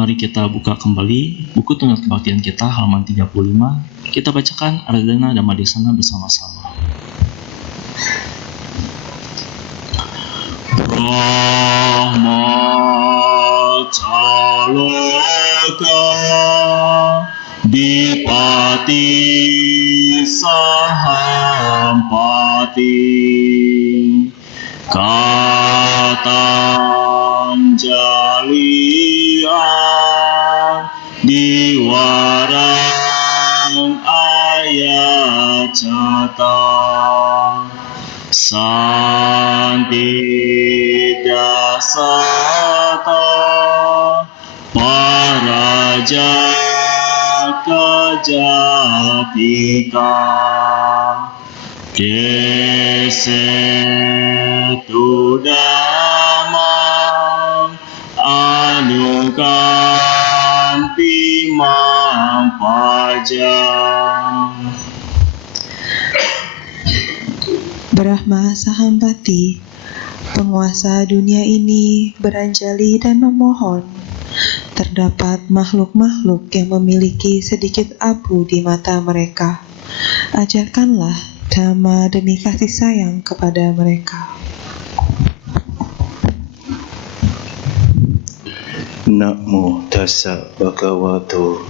Mari kita buka kembali buku Tonat Kebaktian kita halaman 35. Kita bacakan Ardana dan Madesana bersama-sama. Brahmacaloka Dipati Sahampati Katanjalia Diwarang ayat cata Santidasata Paraja Kajatika Desetudama Anukampi Mampajang. Brahma Sahampati, penguasa dunia ini, beranjali dan memohon. Terdapat makhluk-makhluk yang memiliki sedikit abu di mata mereka. Ajarkanlah dhamma demi kasih sayang kepada mereka. Namo tassa bhagavato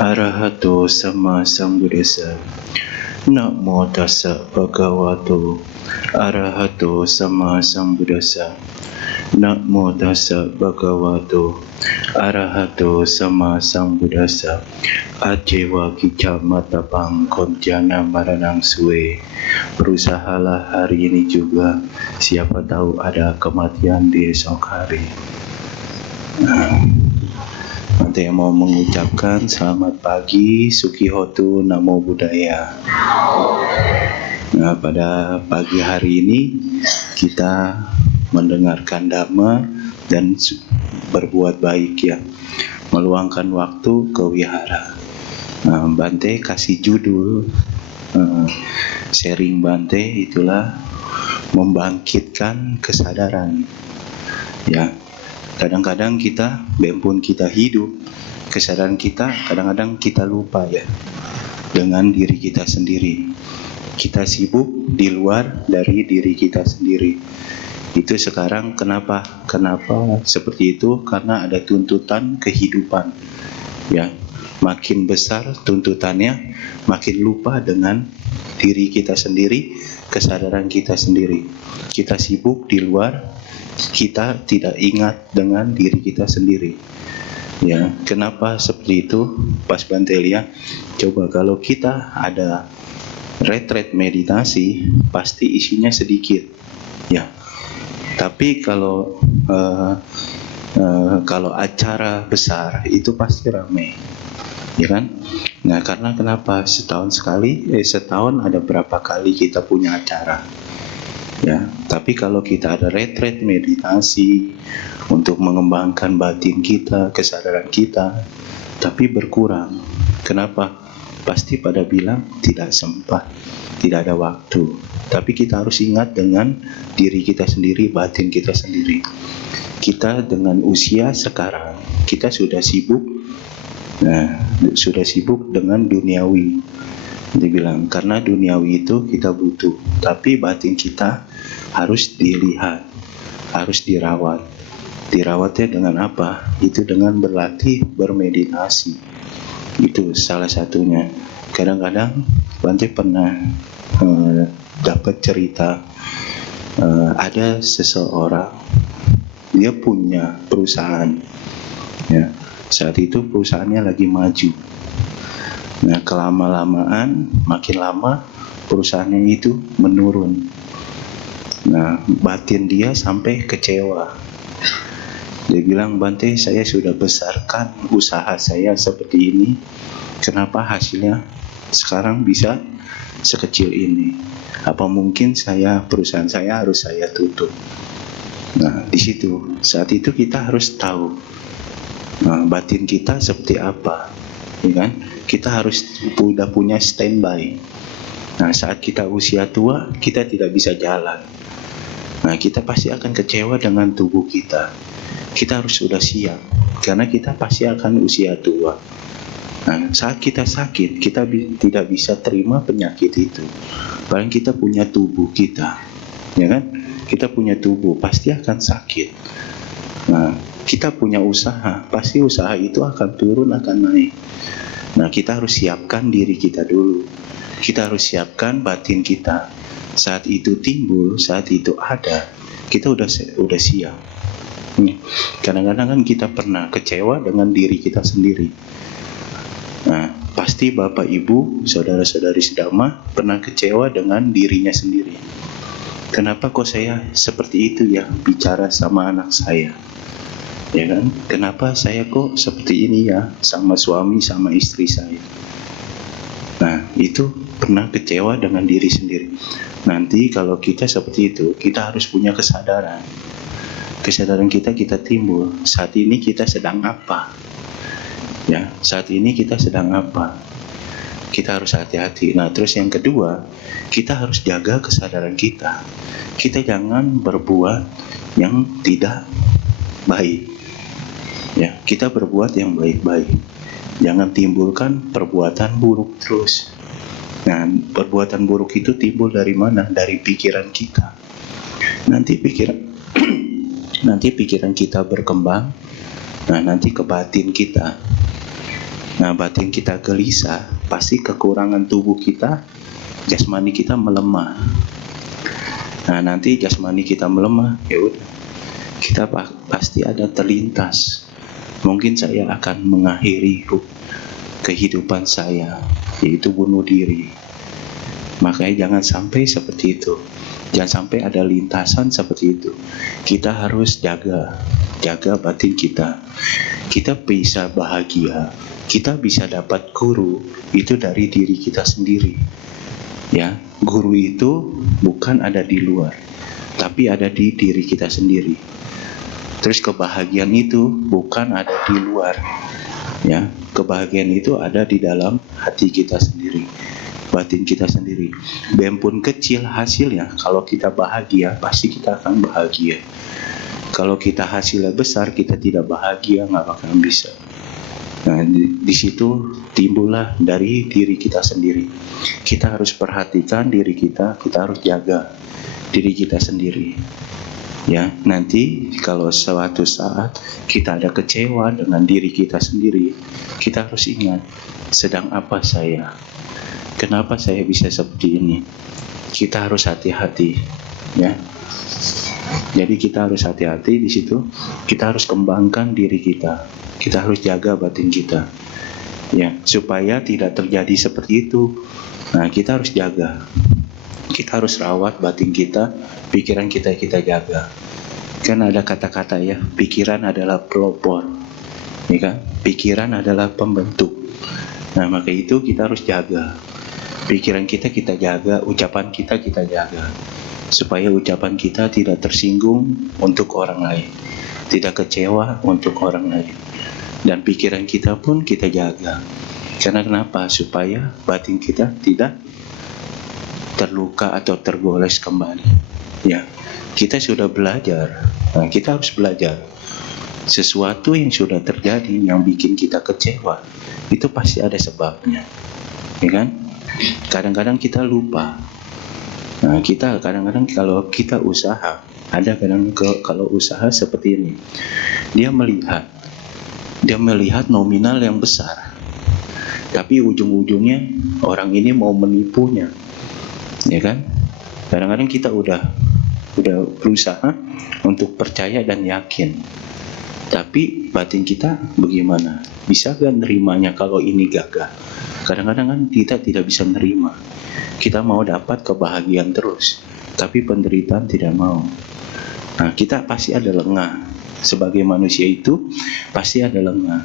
arahato sama sambuddhassa. Namo tassa bhagavato arahato sama sambuddhassa. Namo tassa bhagavato arahato sama sambuddhassa. Ajewa kica mata pang kontiana maranang suwe. Berusahalah hari ini juga, siapa tahu ada kematian di esok hari. Nanti yang mau mengucapkan selamat pagi, Sukihotu, Namo Buddhaya. Nah, pada pagi hari ini kita mendengarkan dhamma dan berbuat baik ya, meluangkan waktu ke wihara. Nah, Bante kasih judul sharing Bante itulah membangkitkan kesadaran ya. Kadang-kadang kita, biarpun kita hidup, kesadaran kita kadang-kadang kita lupa ya dengan diri kita sendiri. Kita sibuk di luar dari diri kita sendiri. Itu sekarang kenapa seperti itu? Karena ada tuntutan kehidupan. Ya, makin besar tuntutannya, makin lupa dengan diri kita sendiri, kesadaran kita sendiri. Kita sibuk di luar, kita tidak ingat dengan diri kita sendiri. Ya, kenapa seperti itu? Pas Bante lihat, coba kalau kita ada retret meditasi, pasti isinya sedikit. Ya, tapi kalau acara besar itu pasti ramai, ya kan? Nah, karena kenapa setahun ada berapa kali kita punya acara? Ya, tapi kalau kita ada retret meditasi untuk mengembangkan batin kita, kesadaran kita, tapi berkurang. Kenapa? Pasti pada bilang tidak sempat, tidak ada waktu. Tapi kita harus ingat dengan diri kita sendiri, batin kita sendiri. Kita dengan usia sekarang, kita sudah sibuk. Nah, sudah sibuk dengan duniawi. Dibilang karena duniawi itu kita butuh, tapi batin kita harus dilihat, harus dirawat. Dirawatnya dengan apa? Itu dengan berlatih bermeditasi. Itu salah satunya. Kadang-kadang Bante pernah dapat cerita ada seseorang, dia punya perusahaan. Ya, saat itu perusahaannya lagi maju. Nah, kelama-lamaan, makin lama perusahaannya itu menurun. Nah, batin dia sampai kecewa. Dia bilang, Bante, saya sudah besarkan usaha saya seperti ini. Kenapa hasilnya sekarang bisa sekecil ini? Apa mungkin perusahaan saya harus saya tutup? Nah, di situ, saat itu kita harus tahu batin kita seperti apa. Ya kan? Kita harus sudah punya standby. Nah, saat kita usia tua, kita tidak bisa jalan. Nah, kita pasti akan kecewa dengan tubuh kita. Kita harus sudah siap, karena kita pasti akan usia tua. Nah, saat kita sakit, kita tidak bisa terima penyakit itu. Padahal kita punya tubuh kita, ya kan? Kita punya tubuh, pasti akan sakit. Nah, kita punya usaha, pasti usaha itu akan turun, akan naik. Nah, kita harus siapkan diri kita dulu. Kita harus siapkan batin kita. Saat itu timbul, saat itu ada, kita udah siap. Kadang-kadang kan kita pernah kecewa dengan diri kita sendiri. Nah, pasti Bapak Ibu, saudara-saudari sedama pernah kecewa dengan dirinya sendiri. Kenapa kok saya seperti itu ya bicara sama anak saya? Ya kan? Kenapa saya kok seperti ini ya sama suami, sama istri saya? Nah, itu pernah kecewa dengan diri sendiri. Nanti kalau kita seperti itu, kita harus punya kesadaran. Kesadaran kita timbul. Saat ini kita sedang apa? Ya, saat ini kita sedang apa? Kita harus hati-hati. Nah, terus yang kedua, kita harus jaga kesadaran kita. Kita jangan berbuat yang tidak baik. Ya, kita berbuat yang baik-baik. Jangan timbulkan perbuatan buruk terus. Nah, perbuatan buruk itu timbul dari mana? Dari pikiran kita. Nanti pikiran kita berkembang. Nah, nanti ke batin kita. Nah, batin kita gelisah, pasti kekurangan tubuh kita, jasmani kita melemah. Nah, nanti jasmani kita melemah, ya udah. Kita pasti ada terlintas. Mungkin saya akan mengakhiri kehidupan saya, yaitu bunuh diri. Makanya jangan sampai seperti itu. Jangan sampai ada lintasan seperti itu. Kita harus jaga batin kita. Kita bisa bahagia, kita bisa dapat guru itu dari diri kita sendiri. Ya, guru itu bukan ada di luar, tapi ada di diri kita sendiri. Terus kebahagiaan itu bukan ada di luar. Ya, kebahagiaan itu ada di dalam hati kita sendiri, batin kita sendiri. Biarpun kecil hasilnya, kalau kita bahagia, pasti kita akan bahagia. Kalau kita hasilnya besar, kita tidak bahagia, nggak bakalan bisa. Nah, di situ timbullah dari diri kita sendiri. Kita harus perhatikan diri kita harus jaga diri kita sendiri. Ya, nanti kalau suatu saat kita ada kecewa dengan diri kita sendiri, kita harus ingat, sedang apa saya? Kenapa saya bisa seperti ini? Kita harus hati-hati, ya. Jadi kita harus hati-hati di situ. Kita harus kembangkan diri kita. Kita harus jaga batin kita, ya, supaya tidak terjadi seperti itu. Nah, kita harus jaga. Kita harus rawat batin kita, pikiran kita jaga. Kan ada kata-kata ya, pikiran adalah pelopor, ya kan? Pikiran adalah pembentuk. Nah, maka itu kita harus jaga. Pikiran kita jaga, ucapan kita jaga. Supaya ucapan kita tidak tersinggung untuk orang lain, tidak kecewa untuk orang lain. Dan pikiran kita pun kita jaga. Karena kenapa? Supaya batin kita tidak terluka atau tergoles kembali. Ya, kita sudah belajar. Nah, kita harus belajar. Sesuatu yang sudah terjadi yang bikin kita kecewa, itu pasti ada sebabnya. Ya kan? Kadang-kadang kita lupa. Nah, kita kadang-kadang kalau kita usaha, ada kalau usaha seperti ini, dia melihat nominal yang besar, tapi ujung-ujungnya orang ini mau menipunya, ya kan? Kadang-kadang kita udah berusaha untuk percaya dan yakin, tapi batin kita bagaimana? Bisa gak nerimanya kalau ini gagal? Kadang-kadang kan kita tidak bisa nerima. Kita mau dapat kebahagiaan terus, tapi penderitaan tidak mau. Nah, kita pasti ada lengah. Sebagai manusia itu pasti ada lengah.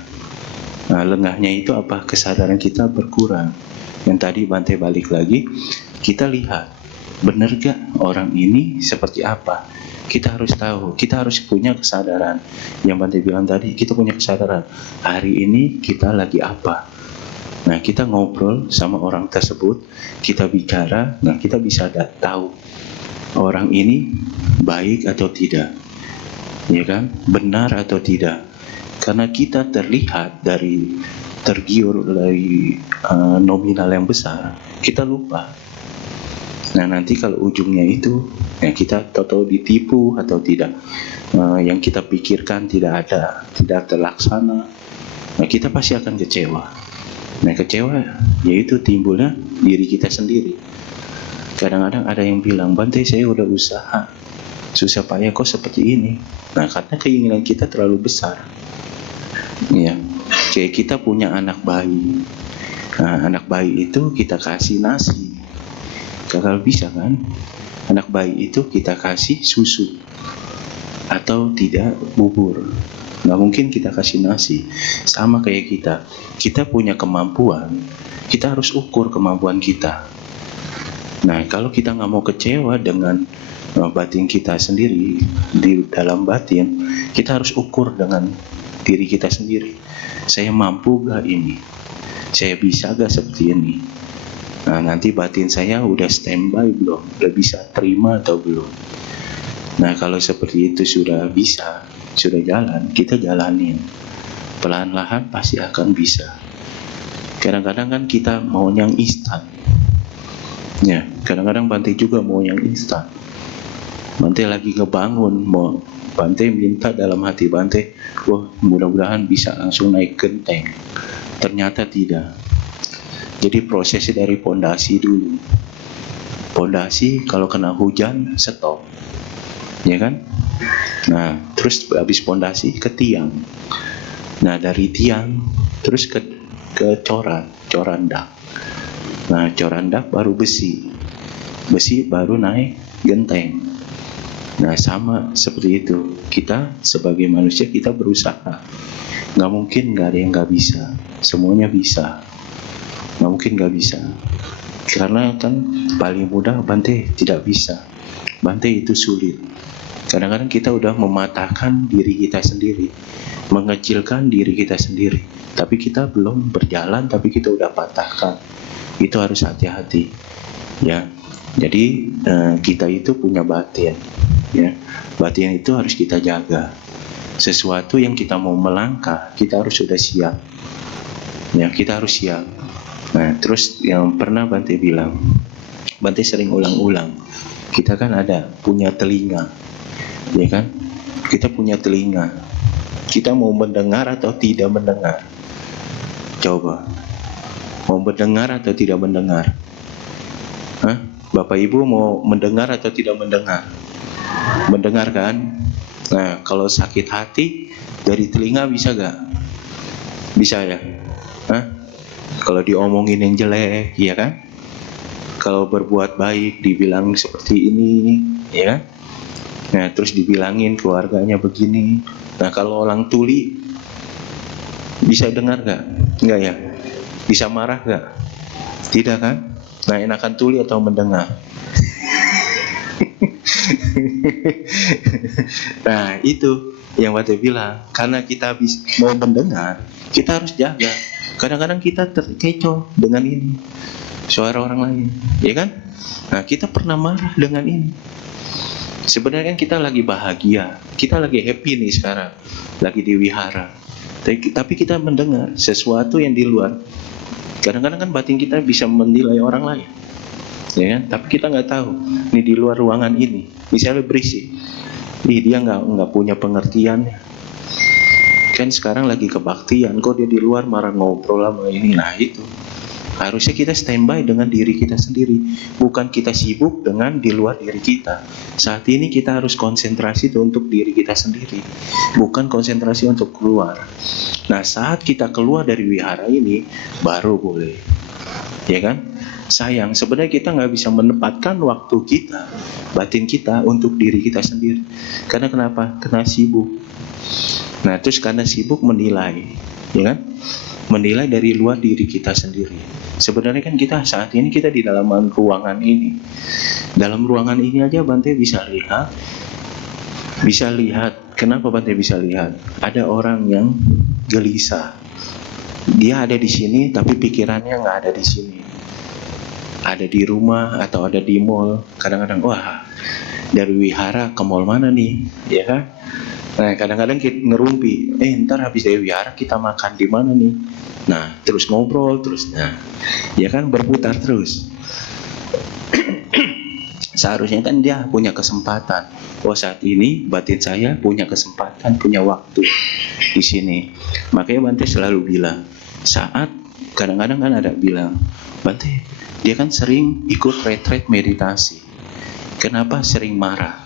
Nah, lengahnya itu apa? Kesadaran kita berkurang. Yang tadi Bante balik lagi, kita lihat, benar gak orang ini seperti apa? Kita harus tahu, kita harus punya kesadaran. Yang Bante bilang tadi, kita punya kesadaran. Hari ini kita lagi apa? Nah, kita ngobrol sama orang tersebut, kita bicara, nah kita bisa tahu. orang ini baik atau tidak, ya kan? Benar atau tidak? Karena kita terlihat tergiur dari nominal yang besar, kita lupa. Nah, nanti kalau ujungnya itu ya kita tahu ditipu atau tidak, yang kita pikirkan tidak terlaksana, nah kita pasti akan kecewa. Nah, kecewa yaitu timbulnya diri kita sendiri. Kadang-kadang ada yang bilang, Bante, saya udah usaha, susah payah kok seperti ini. Nah, karena keinginan kita terlalu besar. Ya, kayak kita punya anak bayi. Nah, anak bayi itu kita kasih nasi, gagal bisa kan? Anak bayi itu kita kasih susu atau tidak bubur. Nggak mungkin kita kasih nasi. Sama kayak kita punya kemampuan, kita harus ukur kemampuan kita. Nah, kalau kita nggak mau kecewa dengan batin kita sendiri, di dalam batin, kita harus ukur dengan diri kita sendiri. Saya mampu gak ini? Saya bisa gak seperti ini? Nah, nanti batin saya udah standby belum? Udah bisa terima atau belum? Nah, kalau seperti itu sudah bisa, sudah jalan, kita jalanin. Pelan-pelan pasti akan bisa. Kadang-kadang kan kita mau yang instan. Ya, kadang-kadang Bante juga mau yang instan. Bante lagi ngebangun, Bante minta dalam hati Bante, wah mudah-mudahan bisa langsung naik genteng. Ternyata tidak. Jadi prosesnya dari pondasi dulu. Pondasi kalau kena hujan stop, ya kan? Nah, terus habis pondasi ke tiang. Nah, dari tiang terus ke corandak. Nah, corandak baru besi baru naik genteng. Nah, sama seperti itu. Kita sebagai manusia kita berusaha. Nggak mungkin nggak ada yang nggak bisa. Semuanya bisa. Nggak mungkin nggak bisa. Karena kan paling mudah Bante tidak bisa. Bante itu sulit. Kadang-kadang kita udah mematahkan diri kita sendiri, mengecilkan diri kita sendiri. Tapi kita belum berjalan, tapi kita udah patahkan. Itu harus hati-hati. Ya, jadi kita itu punya batin. Ya, batin itu harus kita jaga. Sesuatu yang kita mau melangkah, kita harus sudah siap. Ya, kita harus siap. Nah, terus yang pernah Bante bilang, Bante sering ulang-ulang, kita kan ada punya telinga, ya kan? Kita punya telinga. Kita mau mendengar atau tidak mendengar? Coba, mau mendengar atau tidak mendengar? Hah? Bapak Ibu mau mendengar atau tidak mendengar? Mendengar kan? Nah, kalau sakit hati dari telinga bisa gak? Bisa ya? Hah? Kalau diomongin yang jelek, ya kan? Kalau berbuat baik dibilang seperti ini, ya kan? Nah, terus dibilangin keluarganya begini. Nah, kalau orang tuli bisa dengar gak? Enggak ya? Bisa marah gak? Tidak kan? Nah, enakan tuli atau mendengar? Nah, itu yang Bante bilang. Karena kita mau mendengar, kita harus jaga. Kadang-kadang kita terkecoh dengan ini, suara orang lain, ya kan? Nah, kita pernah marah dengan ini. Sebenarnya kita lagi bahagia, kita lagi happy nih sekarang, lagi di wihara. Tapi kita mendengar sesuatu yang di luar. Kadang-kadang kan batin kita bisa menilai orang lain, ya kan? Tapi kita nggak tahu. Ini di luar ruangan ini, misalnya berisik, dia nggak punya pengertian. Kan sekarang lagi kebaktian, kok dia di luar marah ngobrol sama ini. Nah, itu harusnya kita standby dengan diri kita sendiri, bukan kita sibuk dengan di luar diri kita. Saat ini kita harus konsentrasi untuk diri kita sendiri, bukan konsentrasi untuk keluar. Nah, saat kita keluar dari wihara ini baru boleh, ya kan? Sayang, sebenarnya kita nggak bisa menempatkan waktu kita, batin kita untuk diri kita sendiri. Karena kenapa? Karena sibuk. Nah, terus karena sibuk menilai, ya kan? Menilai dari luar diri kita sendiri. Sebenarnya kan kita saat ini kita di dalam ruangan ini. Dalam ruangan ini aja Bante bisa lihat. Kenapa Bante bisa lihat? Ada orang yang gelisah. Dia ada di sini tapi pikirannya nggak ada di sini. Ada di rumah atau ada di mall. Kadang-kadang, wah, Dari wihara ke mall mana nih, ya kan? Nah, kadang-kadang kita ngerumpi, ntar habis dari wihara kita makan di mana nih? Nah, terus ngobrol terus, nah, ya kan, berputar terus. Seharusnya kan dia punya kesempatan. Oh, saat ini batin saya punya kesempatan, punya waktu di sini. Makanya Bante selalu bilang, saat kadang-kadang kan ada bilang, Bante, dia kan sering ikut retret meditasi. Kenapa sering marah?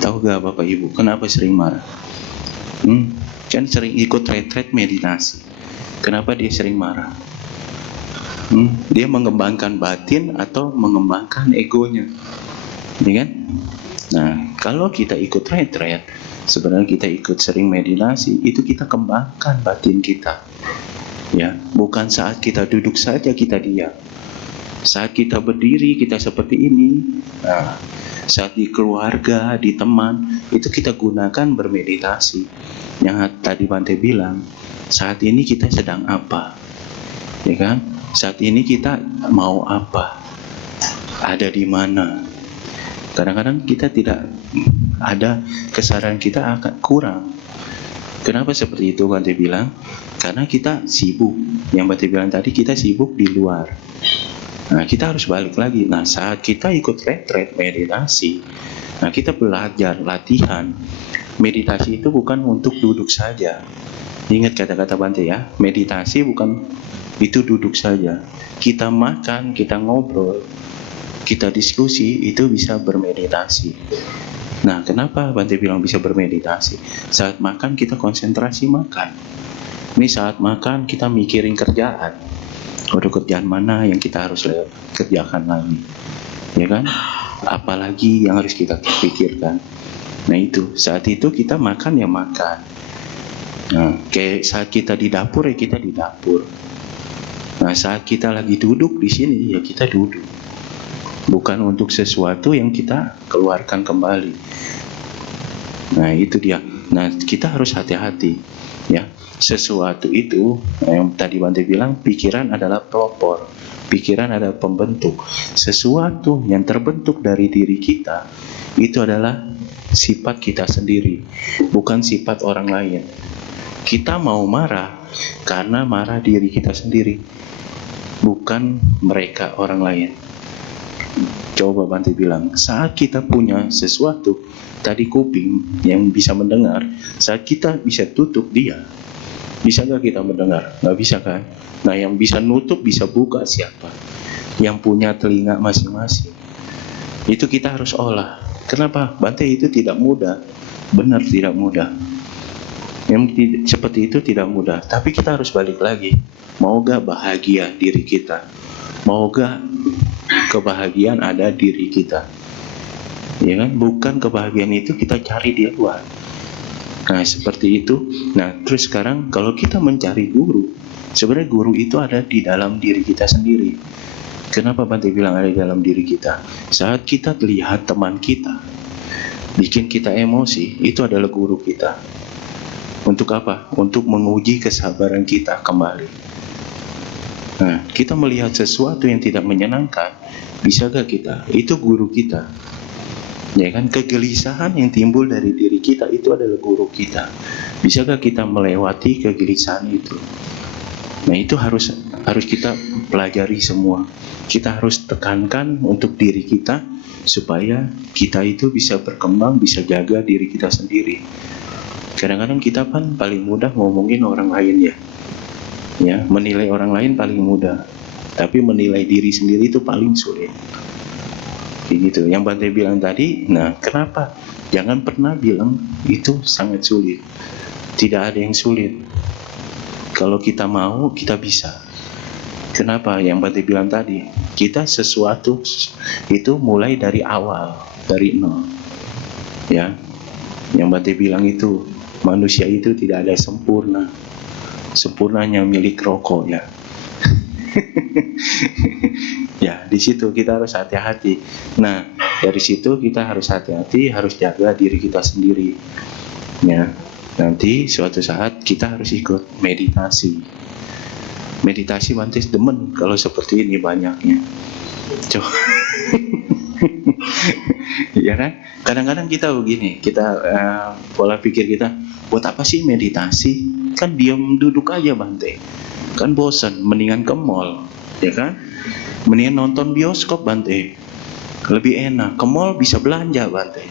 Tahu gak Bapak Ibu, kenapa sering marah? Kan sering ikut retret meditasi. Kenapa dia sering marah? Dia mengembangkan batin atau mengembangkan egonya, ya kan? Nah, kalau kita ikut retret, sebenarnya kita ikut sering meditasi, itu kita kembangkan batin kita, ya. Bukan saat kita duduk saja kita diam. Saat kita berdiri kita seperti ini. Nah, saat di keluarga, di teman, itu kita gunakan bermeditasi. Yang tadi Bante bilang, saat ini kita sedang apa, ya kan? Saat ini kita mau apa, ada di mana. Kadang-kadang kita tidak ada, kesadaran kita akan kurang. Kenapa seperti itu Bante bilang? Karena kita sibuk. Yang Bante bilang tadi, kita sibuk di luar. Nah, kita harus balik lagi. Nah, saat kita ikut retret meditasi, nah, kita belajar latihan. Meditasi itu bukan untuk duduk saja. Ingat kata-kata Bante ya, meditasi bukan itu duduk saja. Kita makan, kita ngobrol, kita diskusi, itu bisa bermeditasi. Nah, kenapa Bante bilang bisa bermeditasi? Saat makan kita konsentrasi makan. Ini saat makan kita mikirin kerjaan. Waduh, kerjaan mana yang kita harus kerjakan lagi, ya kan? Apalagi yang harus kita pikirkan. Nah, itu saat itu kita makan ya makan. Nah, kayak saat kita di dapur ya kita di dapur. Nah, saat kita lagi duduk di sini ya kita duduk. Bukan untuk sesuatu yang kita keluarkan kembali. Nah, itu dia. Nah, kita harus hati-hati, ya. Sesuatu itu yang tadi Bante bilang, pikiran adalah pelopor, pikiran adalah pembentuk. Sesuatu yang terbentuk dari diri kita itu adalah sifat kita sendiri, bukan sifat orang lain. Kita mau marah karena marah diri kita sendiri, bukan mereka orang lain. Coba Bante bilang, saat kita punya sesuatu, tadi kuping yang bisa mendengar, saat kita bisa tutup dia, bisa gak kita mendengar? Gak bisa kan? Nah, yang bisa nutup, bisa buka siapa? Yang punya telinga masing-masing. Itu kita harus olah. Kenapa? Bante, itu tidak mudah. Benar tidak mudah. Yang seperti itu tidak mudah. Tapi kita harus balik lagi. Mau gak bahagia diri kita? Mau gak kebahagiaan ada diri kita? Ya kan? Bukan kebahagiaan itu kita cari di luar. Nah, seperti itu. Nah, terus sekarang kalau kita mencari guru, sebenarnya guru itu ada di dalam diri kita sendiri. Kenapa Bante bilang ada di dalam diri kita? Saat kita lihat teman kita bikin kita emosi, itu adalah guru kita. Untuk apa? Untuk menguji kesabaran kita kembali. Nah, kita melihat sesuatu yang tidak menyenangkan, bisa gak kita? Itu guru kita. Ya kan, kegelisahan yang timbul dari diri kita itu adalah guru kita. Bisakah kita melewati kegelisahan itu? Nah, itu harus kita pelajari semua. Kita harus tekankan untuk diri kita supaya kita itu bisa berkembang, bisa jaga diri kita sendiri. Kadang-kadang kita kan paling mudah ngomongin orang lain ya. Ya, menilai orang lain paling mudah. Tapi menilai diri sendiri itu paling sulit. Gitu. Yang Bante bilang tadi, nah kenapa? Jangan pernah bilang itu sangat sulit. Tidak ada yang sulit. Kalau kita mau, kita bisa. Kenapa? Yang Bante bilang tadi, kita sesuatu itu mulai dari awal, dari nol. Ya, yang Bante bilang itu, manusia itu tidak ada sempurna. Sempurnanya milik rokok ya. Ya, di situ kita harus hati-hati. Nah, dari situ kita harus hati-hati, harus jaga diri kita sendiri. Ya, nanti suatu saat kita harus ikut meditasi. Meditasi Bante demen kalau seperti ini banyaknya. Coba. Ya kan? Kadang-kadang kita begini, pola pikir kita, buat apa sih meditasi? Kan diam duduk aja Bante. Kan bosan, mendingan ke mall, ya kan? Mendingan nonton bioskop Bante. Lebih enak, ke mall bisa belanja Bante.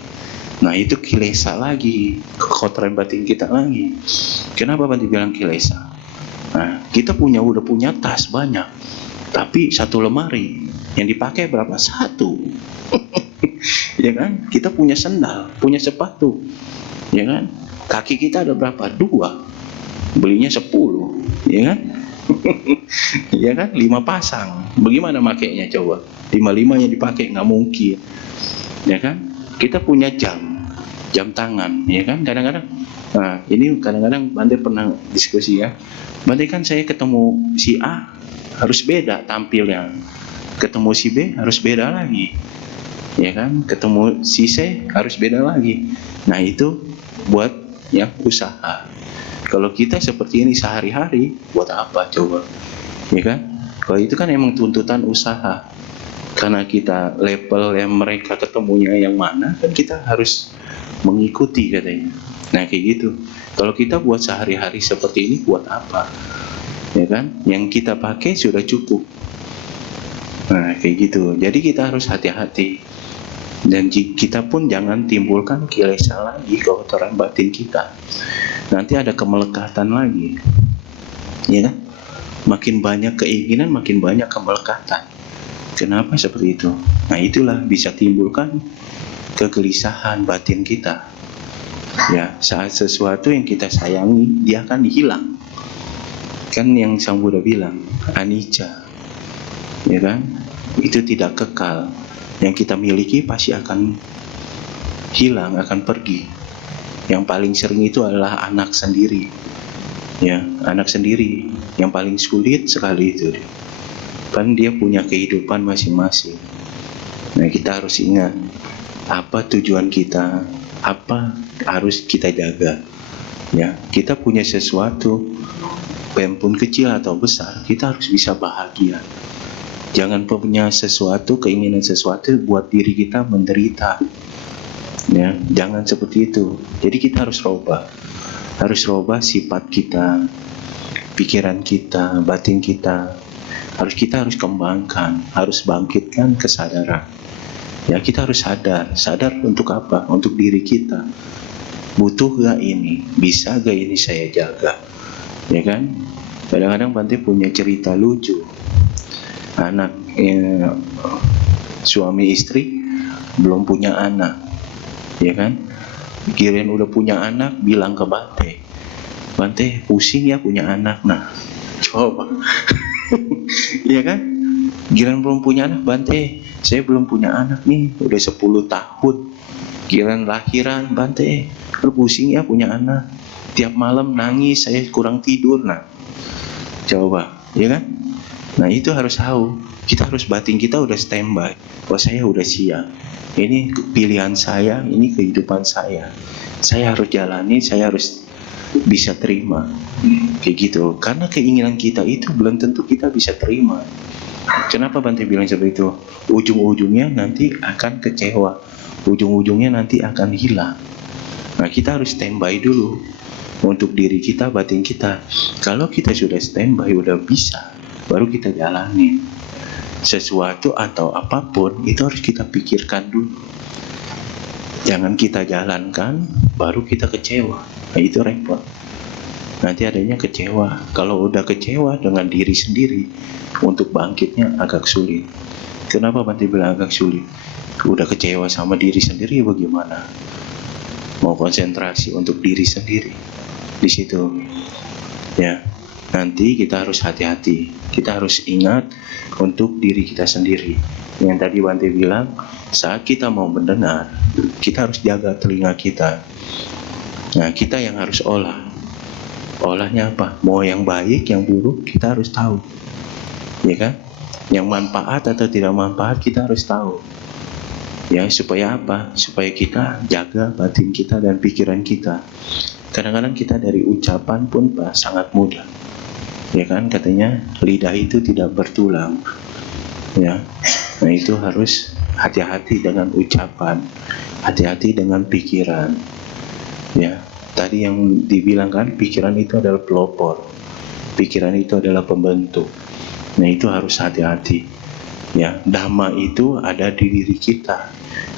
Nah itu kilesa lagi, kekotoran batin kita lagi. Kenapa Bante bilang kilesa? Nah, kita udah punya tas banyak, tapi satu lemari yang dipakai berapa? Satu. Ya kan? Kita punya sendal, punya sepatu, ya kan? Kaki kita ada berapa? 2. Belinya 10, ya kan? Ya kan? 5 pasang. Bagaimana makainya coba? 5-5 yang dipakai nggak mungkin, ya kan? Kita punya jam tangan, ya kan? Kadang-kadang, nah ini kadang-kadang Bante pernah diskusi ya. Bante kan saya ketemu si A harus beda tampilnya, ketemu si B harus beda lagi, ya kan? Ketemu si C harus beda lagi. Nah itu buat yang usaha. Kalau kita seperti ini sehari-hari, buat apa coba? Ya kan? Kalau itu kan emang tuntutan usaha. Karena kita level yang mereka ketemunya yang mana, kan kita harus mengikuti katanya. Nah kayak gitu. Kalau kita buat sehari-hari seperti ini, buat apa? Ya kan? Yang kita pakai sudah cukup. Nah kayak gitu. Jadi kita harus hati-hati. Dan kita pun jangan timbulkan kilesa lagi, kekotoran batin kita. Nanti ada kemelekatan lagi, ya kan? Makin banyak keinginan, makin banyak kemelekatan. Kenapa seperti itu? Nah itulah bisa timbulkan kegelisahan batin kita. Ya, saat sesuatu yang kita sayangi, dia akan hilang. Kan yang Sang Buddha bilang, anicca, ya kan? Itu tidak kekal. Yang kita miliki pasti akan hilang, akan pergi. Yang paling sering itu adalah anak sendiri. Ya, anak sendiri yang paling sulit sekali itu. Kan dia punya kehidupan masing-masing. Nah, kita harus ingat apa tujuan kita, apa harus kita jaga. Ya, kita punya sesuatu, pun kecil atau besar, kita harus bisa bahagia. Jangan punya sesuatu, keinginan sesuatu buat diri kita menderita. Ya, jangan seperti itu. Jadi kita harus rubah sifat kita, pikiran kita, batin kita. Kita harus kembangkan, harus bangkitkan kesadaran. Ya, kita harus sadar untuk apa? Untuk diri kita. Butuh gak ini? Bisa gak ini saya jaga? Ya kan? Kadang-kadang Bante punya cerita lucu. Anak, suami istri belum punya anak, ya kan? Kirain udah punya anak, bilang ke Bante, Bante pusing ya punya anak. Nah, coba. Ya kan? Kirain belum punya anak, Bante, saya belum punya anak nih, udah 10 tahun. Kirain lahiran, Bante, pusing ya punya anak. Tiap malam nangis, saya kurang tidur. Nah, coba, ya kan? Nah itu harus tahu, kita harus batin kita udah standby. Wah saya udah siap, ini pilihan saya, ini kehidupan saya harus jalani, saya harus bisa terima. Kayak gitu, karena keinginan kita itu belum tentu kita bisa terima. Kenapa Bante bilang seperti itu? Ujung-ujungnya nanti akan kecewa, ujung-ujungnya nanti akan hilang. Nah kita harus standby dulu untuk diri kita, batin kita. Kalau kita sudah standby, udah bisa, baru kita jalani. Sesuatu atau apapun itu harus kita pikirkan dulu. Jangan kita jalankan baru kita kecewa. Nah itu repot. Nanti adanya kecewa. Kalau udah kecewa dengan diri sendiri, untuk bangkitnya agak sulit. Kenapa Bante bilang agak sulit? Udah kecewa sama diri sendiri bagaimana? Mau konsentrasi untuk diri sendiri. Di situ. Ya. Nanti kita harus hati-hati. Kita harus ingat untuk diri kita sendiri. Yang tadi Bante bilang, saat kita mau mendengar, kita harus jaga telinga kita. Nah, kita yang harus olah. Olahnya apa? Mau yang baik, yang buruk, kita harus tahu. Ya kan? Yang manfaat atau tidak manfaat, kita harus tahu. Ya, supaya apa? Supaya kita jaga batin kita dan pikiran kita. Kadang-kadang kita dari ucapan pun sangat mudah. Ya kan, katanya lidah itu tidak bertulang. Ya. Nah, itu harus hati-hati dengan ucapan, hati-hati dengan pikiran. Ya, tadi yang dibilang kan, pikiran itu adalah pelopor, pikiran itu adalah pembentuk. Nah, itu harus hati-hati. Ya, dhamma itu ada di diri kita.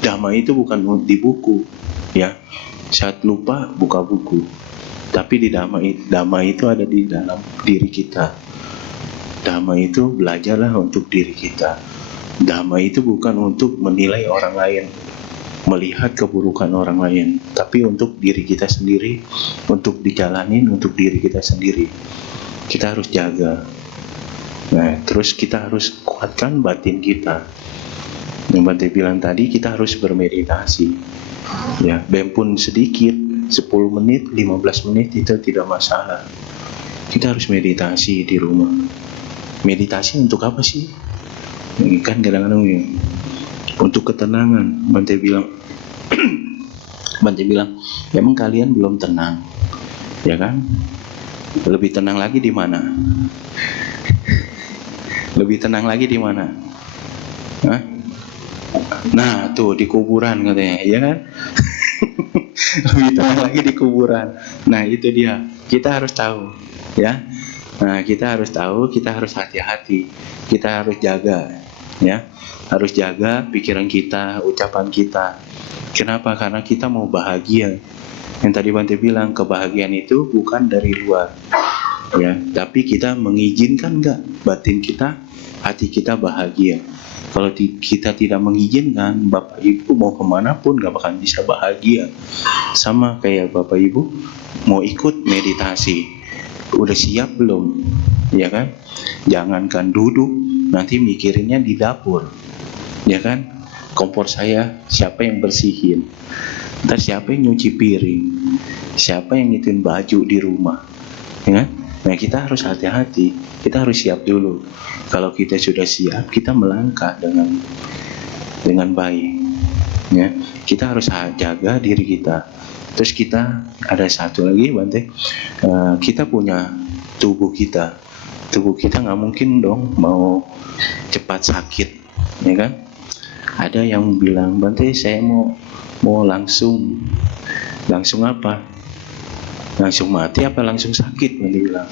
Dhamma itu bukan di buku. Ya, saat lupa buka buku. Tapi di dhamma itu ada di dalam diri kita. Dhamma itu belajarlah untuk diri kita. Dhamma itu bukan untuk menilai orang lain, melihat keburukan orang lain, tapi untuk diri kita sendiri, untuk dijalanin untuk diri kita sendiri. Kita harus jaga. Nah, terus kita harus kuatkan batin kita. Yang Bante bilang tadi, kita harus bermeditasi. Ya, bempun sedikit, 10 menit, 15 menit itu tidak masalah. Kita harus meditasi di rumah. Meditasi untuk apa sih? Kan kadang-kadang ya, untuk ketenangan. Bante bilang, Bante bilang, emang kalian belum tenang, ya kan? Lebih tenang lagi di mana? Lebih tenang lagi di mana? Hah? Nah, tuh di kuburan katanya, ya kan? Lebih tenang lagi di kuburan. Nah, itu dia. Kita harus tahu, ya. Nah, kita harus tahu, kita harus hati-hati. Kita harus jaga, ya. Harus jaga pikiran kita, ucapan kita. Kenapa? Karena kita mau bahagia. Yang tadi Bante bilang, kebahagiaan itu bukan dari luar, ya, tapi kita mengizinkan nggak batin kita, hati kita bahagia. Kalau kita tidak mengizinkan, Bapak Ibu mau kemanapun nggak bakal bisa bahagia. Sama kayak Bapak Ibu mau ikut meditasi, udah siap belum? Ya kan? Jangankan duduk, nanti mikirinnya di dapur, ya kan? Kompor saya siapa yang bersihin? Ntar siapa yang nyuci piring? Siapa yang ngitin baju di rumah? Ya kan? Nah, kita harus hati-hati, kita harus siap dulu. Kalau kita sudah siap, kita melangkah dengan baik. Ya, kita harus jaga diri kita. Terus kita ada satu lagi, Bante, kita punya tubuh kita. Tubuh kita nggak mungkin dong mau cepat sakit, ya kan? Ada yang bilang, Bante, saya mau langsung apa? Langsung mati apa langsung sakit? Bante bilang,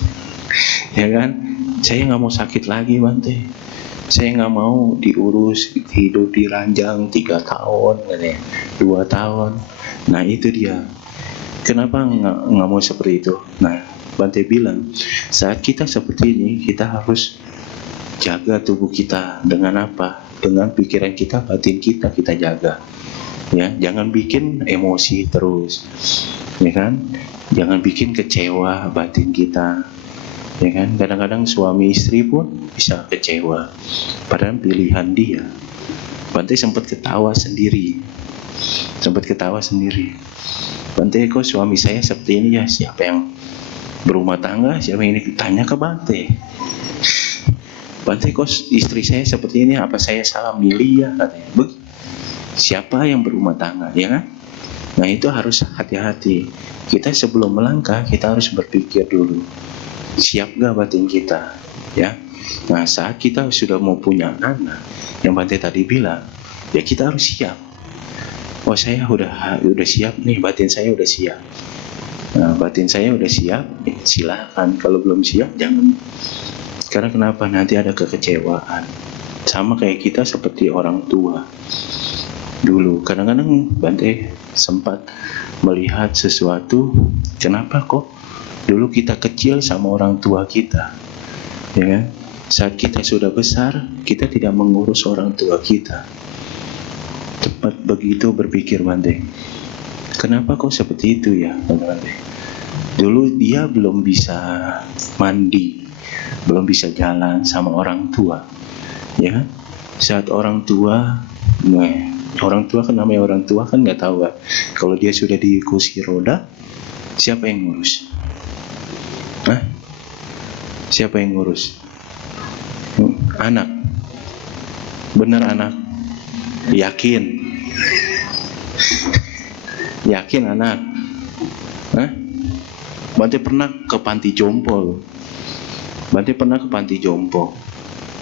ya kan? Saya nggak mau sakit lagi, Bante. Saya nggak mau diurus hidup di ranjang 3 tahun, 2 tahun. Nah, itu dia. Kenapa nggak mau seperti itu? Nah, Bante bilang, saat kita seperti ini, kita harus jaga tubuh kita dengan apa? Dengan pikiran kita, batin kita jaga. Ya, jangan bikin emosi terus, ya kan? Jangan bikin kecewa batin kita, ya kan? Kadang-kadang suami istri pun bisa kecewa, padahal pilihan dia. Bante sempat ketawa sendiri. Bante, kok suami saya seperti ini ya? Siapa yang berumah tangga? Siapa yang ini? Tanya ke Bante. Bante, kok istri saya seperti ini? Apa saya salah milih ya? Katanya. Siapa yang berumah tangga, ya kan? Nah, itu harus hati-hati. Kita sebelum melangkah, kita harus berpikir dulu. Siap gak batin kita, ya? Nah, saat kita sudah mau punya anak, yang Bante tadi bilang, ya kita harus siap. Oh, saya udah siap nih, batin saya udah siap. Nah, batin saya udah siap, silakan. Kalau belum siap, jangan. Karena kenapa? Nanti ada kekecewaan. Sama kayak kita seperti orang tua. Dulu, kadang-kadang Bante sempat melihat sesuatu, kenapa kok dulu kita kecil sama orang tua kita, ya kan? Saat kita sudah besar, kita tidak mengurus orang tua kita. Cepat begitu berpikir Bante, kenapa kok seperti itu ya, Bante? Dulu dia belum bisa mandi, belum bisa jalan sama orang tua, ya kan? Saat orang tua kan namanya orang tua kan nggak tahu kan, kalau dia sudah di kursi roda, siapa yang ngurus? Siapa yang ngurus? Anak. Benar anak? Yakin? Yakin anak? Bante pernah ke panti jompo.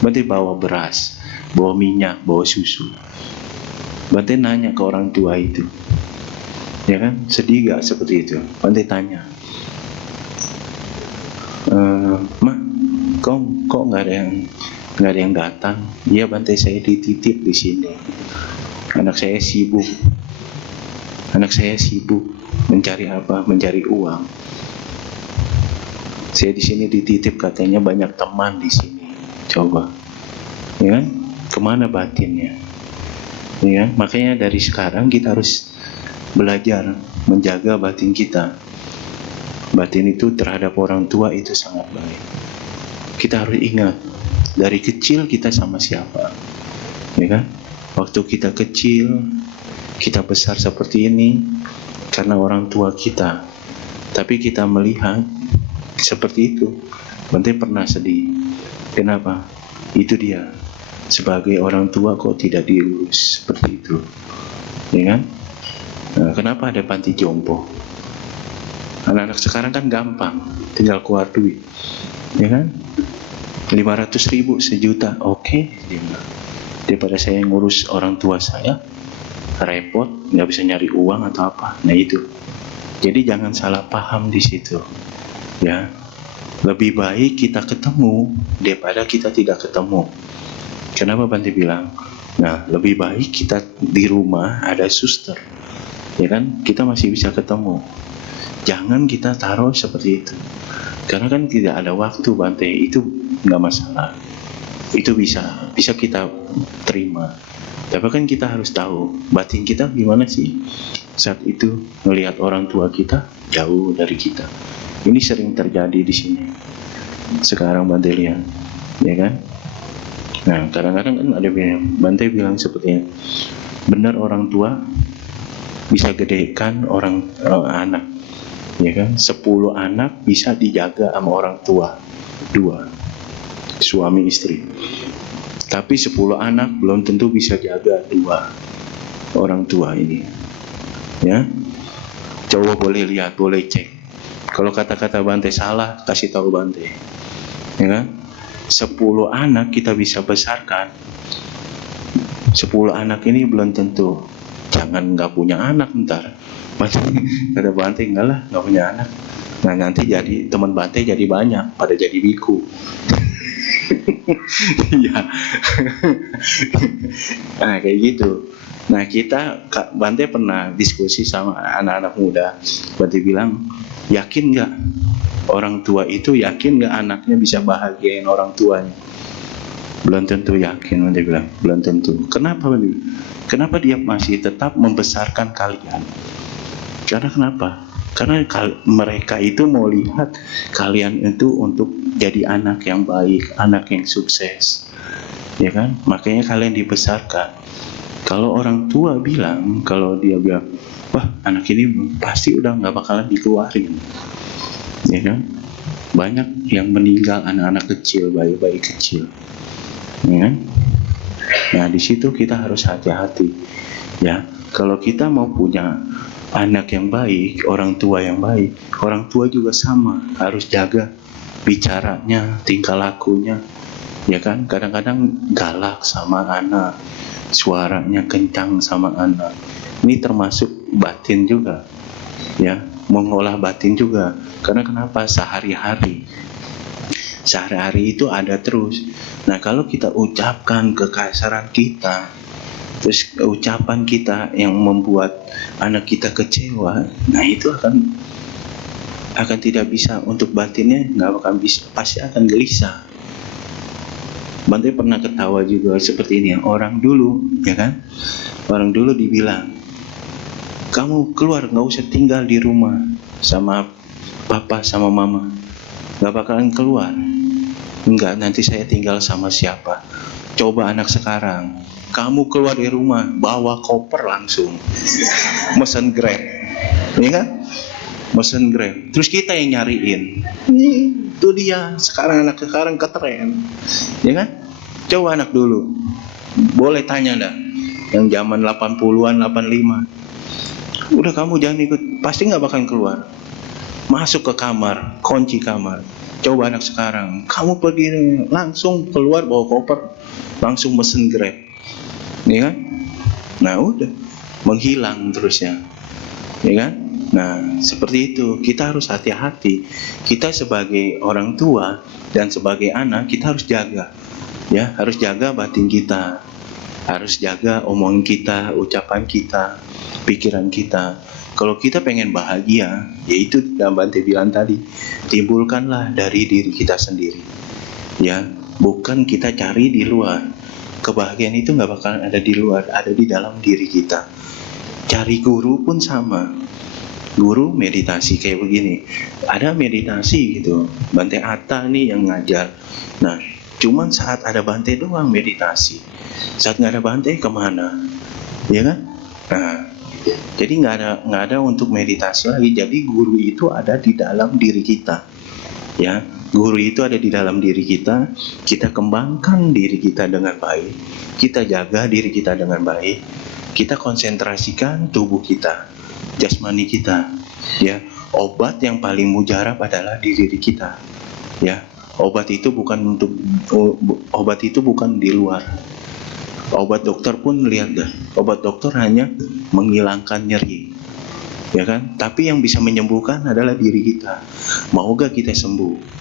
Bante bawa beras, bawa minyak, bawa susu. Bante nanya ke orang tua itu, ya kan, sedih gak seperti itu? Bante tanya, Mak, kok nggak ada yang datang? Iya Bante, saya dititip di sini. Anak saya sibuk mencari apa? Mencari uang. Saya di sini dititip, katanya banyak teman di sini. Coba, ya kan? Kemana batinnya? Ya kan? Makanya dari sekarang kita harus belajar menjaga batin kita. Batin itu terhadap orang tua itu sangat baik. Kita harus ingat dari kecil kita sama siapa, ya kan? Waktu kita kecil, kita besar seperti ini karena orang tua kita. Tapi kita melihat seperti itu, Bante pernah sedih. Kenapa? Itu dia, sebagai orang tua kok tidak diurus seperti itu, ya kan? Nah, kenapa ada panti jompo? Anak-anak sekarang kan gampang, tinggal keluar duit, ya kan? 500.000, sejuta, oke, dia bilang. Daripada saya ngurus orang tua saya, repot, nggak bisa nyari uang atau apa. Nah itu. Jadi jangan salah paham di situ, ya. Lebih baik kita ketemu daripada kita tidak ketemu. Kenapa Bante bilang? Nah, lebih baik kita di rumah ada suster, ya kan? Kita masih bisa ketemu. Jangan kita taruh seperti itu. Karena kan tidak ada waktu Bante, itu nggak masalah. Itu bisa kita terima. Tapi kan kita harus tahu batin kita gimana sih saat itu melihat orang tua kita jauh dari kita. Ini sering terjadi di sini. Sekarang Bante lihat, ya kan? Nah, kadang-kadang kan ada Bante bilang seperti benar orang tua bisa gedekan anak, ya kan? 10 anak bisa dijaga sama orang tua 2, suami istri. Tapi 10 anak belum tentu bisa jaga 2 orang tua ini, ya. Coba boleh lihat, boleh cek. Kalau kata-kata Bante salah, kasih tahu Bante, ya kan? 10 anak kita bisa besarkan. 10 anak ini belum tentu. Jangan nggak punya anak ntar. Kata Bante, enggak lah, nggak punya anak. Nah nanti jadi teman Bante jadi banyak, pada jadi biku. Ya. Nah kayak gitu. Nah Bante pernah diskusi sama anak-anak muda. Bante bilang, yakin nggak orang tua itu, yakin nggak anaknya bisa bahagiain orang tuanya? Belum tentu yakin, Bante bilang. Belum tentu. Kenapa Bante? Kenapa dia masih tetap membesarkan kalian? Karena kenapa? Karena mereka itu mau lihat kalian itu untuk jadi anak yang baik, anak yang sukses, ya kan? Makanya kalian dibesarkan. Kalau orang tua bilang, kalau dia bilang, wah anak ini pasti udah nggak bakalan dikeluarin, ya kan? Banyak yang meninggal anak-anak kecil, bayi-bayi kecil, ya kan? Nah di situ kita harus hati-hati, ya. Kalau kita mau punya anak yang baik, orang tua yang baik, orang tua juga sama, harus jaga bicaranya, tingkah lakunya, ya kan? Kadang-kadang galak sama anak, suaranya kencang sama anak. Ini termasuk batin juga, ya, mengolah batin juga. Karena kenapa? Sehari-hari itu ada terus. Nah kalau kita ucapkan kekasaran kita, terus ucapan kita yang membuat anak kita kecewa, nah itu akan tidak bisa, untuk batinnya nggak akan bisa, pasti akan gelisah. Bante pernah ketawa juga seperti ini. Orang dulu, ya kan? Orang dulu dibilang, kamu keluar, nggak usah tinggal di rumah sama papa sama mama, nggak bakalan keluar. Enggak, nanti saya tinggal sama siapa? Coba anak sekarang, kamu keluar dari rumah, bawa koper langsung, mesen Grab, ya kan? Mesen Grab. Terus kita yang nyariin. Itu dia. Sekarang anak sekarang keren, ya kan? Coba anak dulu. Boleh tanya dah. Yang zaman 80-an, 85. Udah kamu jangan ikut, pasti nggak bakal keluar. Masuk ke kamar, kunci kamar. Coba anak sekarang, kamu pergi langsung keluar bawa koper, langsung mesen Grab, ya kan? Nah udah, menghilang terusnya, ya kan? Nah seperti itu, kita harus hati-hati. Kita sebagai orang tua dan sebagai anak, kita harus jaga, ya, harus jaga batin kita, harus jaga omongan kita, ucapan kita, pikiran kita. Kalau kita pengen bahagia, yaitu yang Bante bilang tadi, timbulkanlah dari diri kita sendiri, ya, bukan kita cari di luar. Kebahagiaan itu nggak bakalan ada di luar, ada di dalam diri kita. Cari guru pun sama. Guru meditasi kayak begini, ada meditasi gitu, Bante Atta nih yang ngajar. Nah, cuman saat ada Bante doang meditasi, saat nggak ada Bante kemana, ya kan? Nah, jadi nggak ada untuk meditasi lagi. Jadi guru itu ada di dalam diri kita, ya. Guru itu ada di dalam diri kita. Kita kembangkan diri kita dengan baik, kita jaga diri kita dengan baik, kita konsentrasikan tubuh kita, jasmani kita, ya. Obat yang paling mujarab adalah di diri kita, ya. Obat itu bukan di luar. Obat dokter pun lihat dah, obat dokter hanya menghilangkan nyeri, ya kan? Tapi yang bisa menyembuhkan adalah diri kita. Mau gak kita sembuh?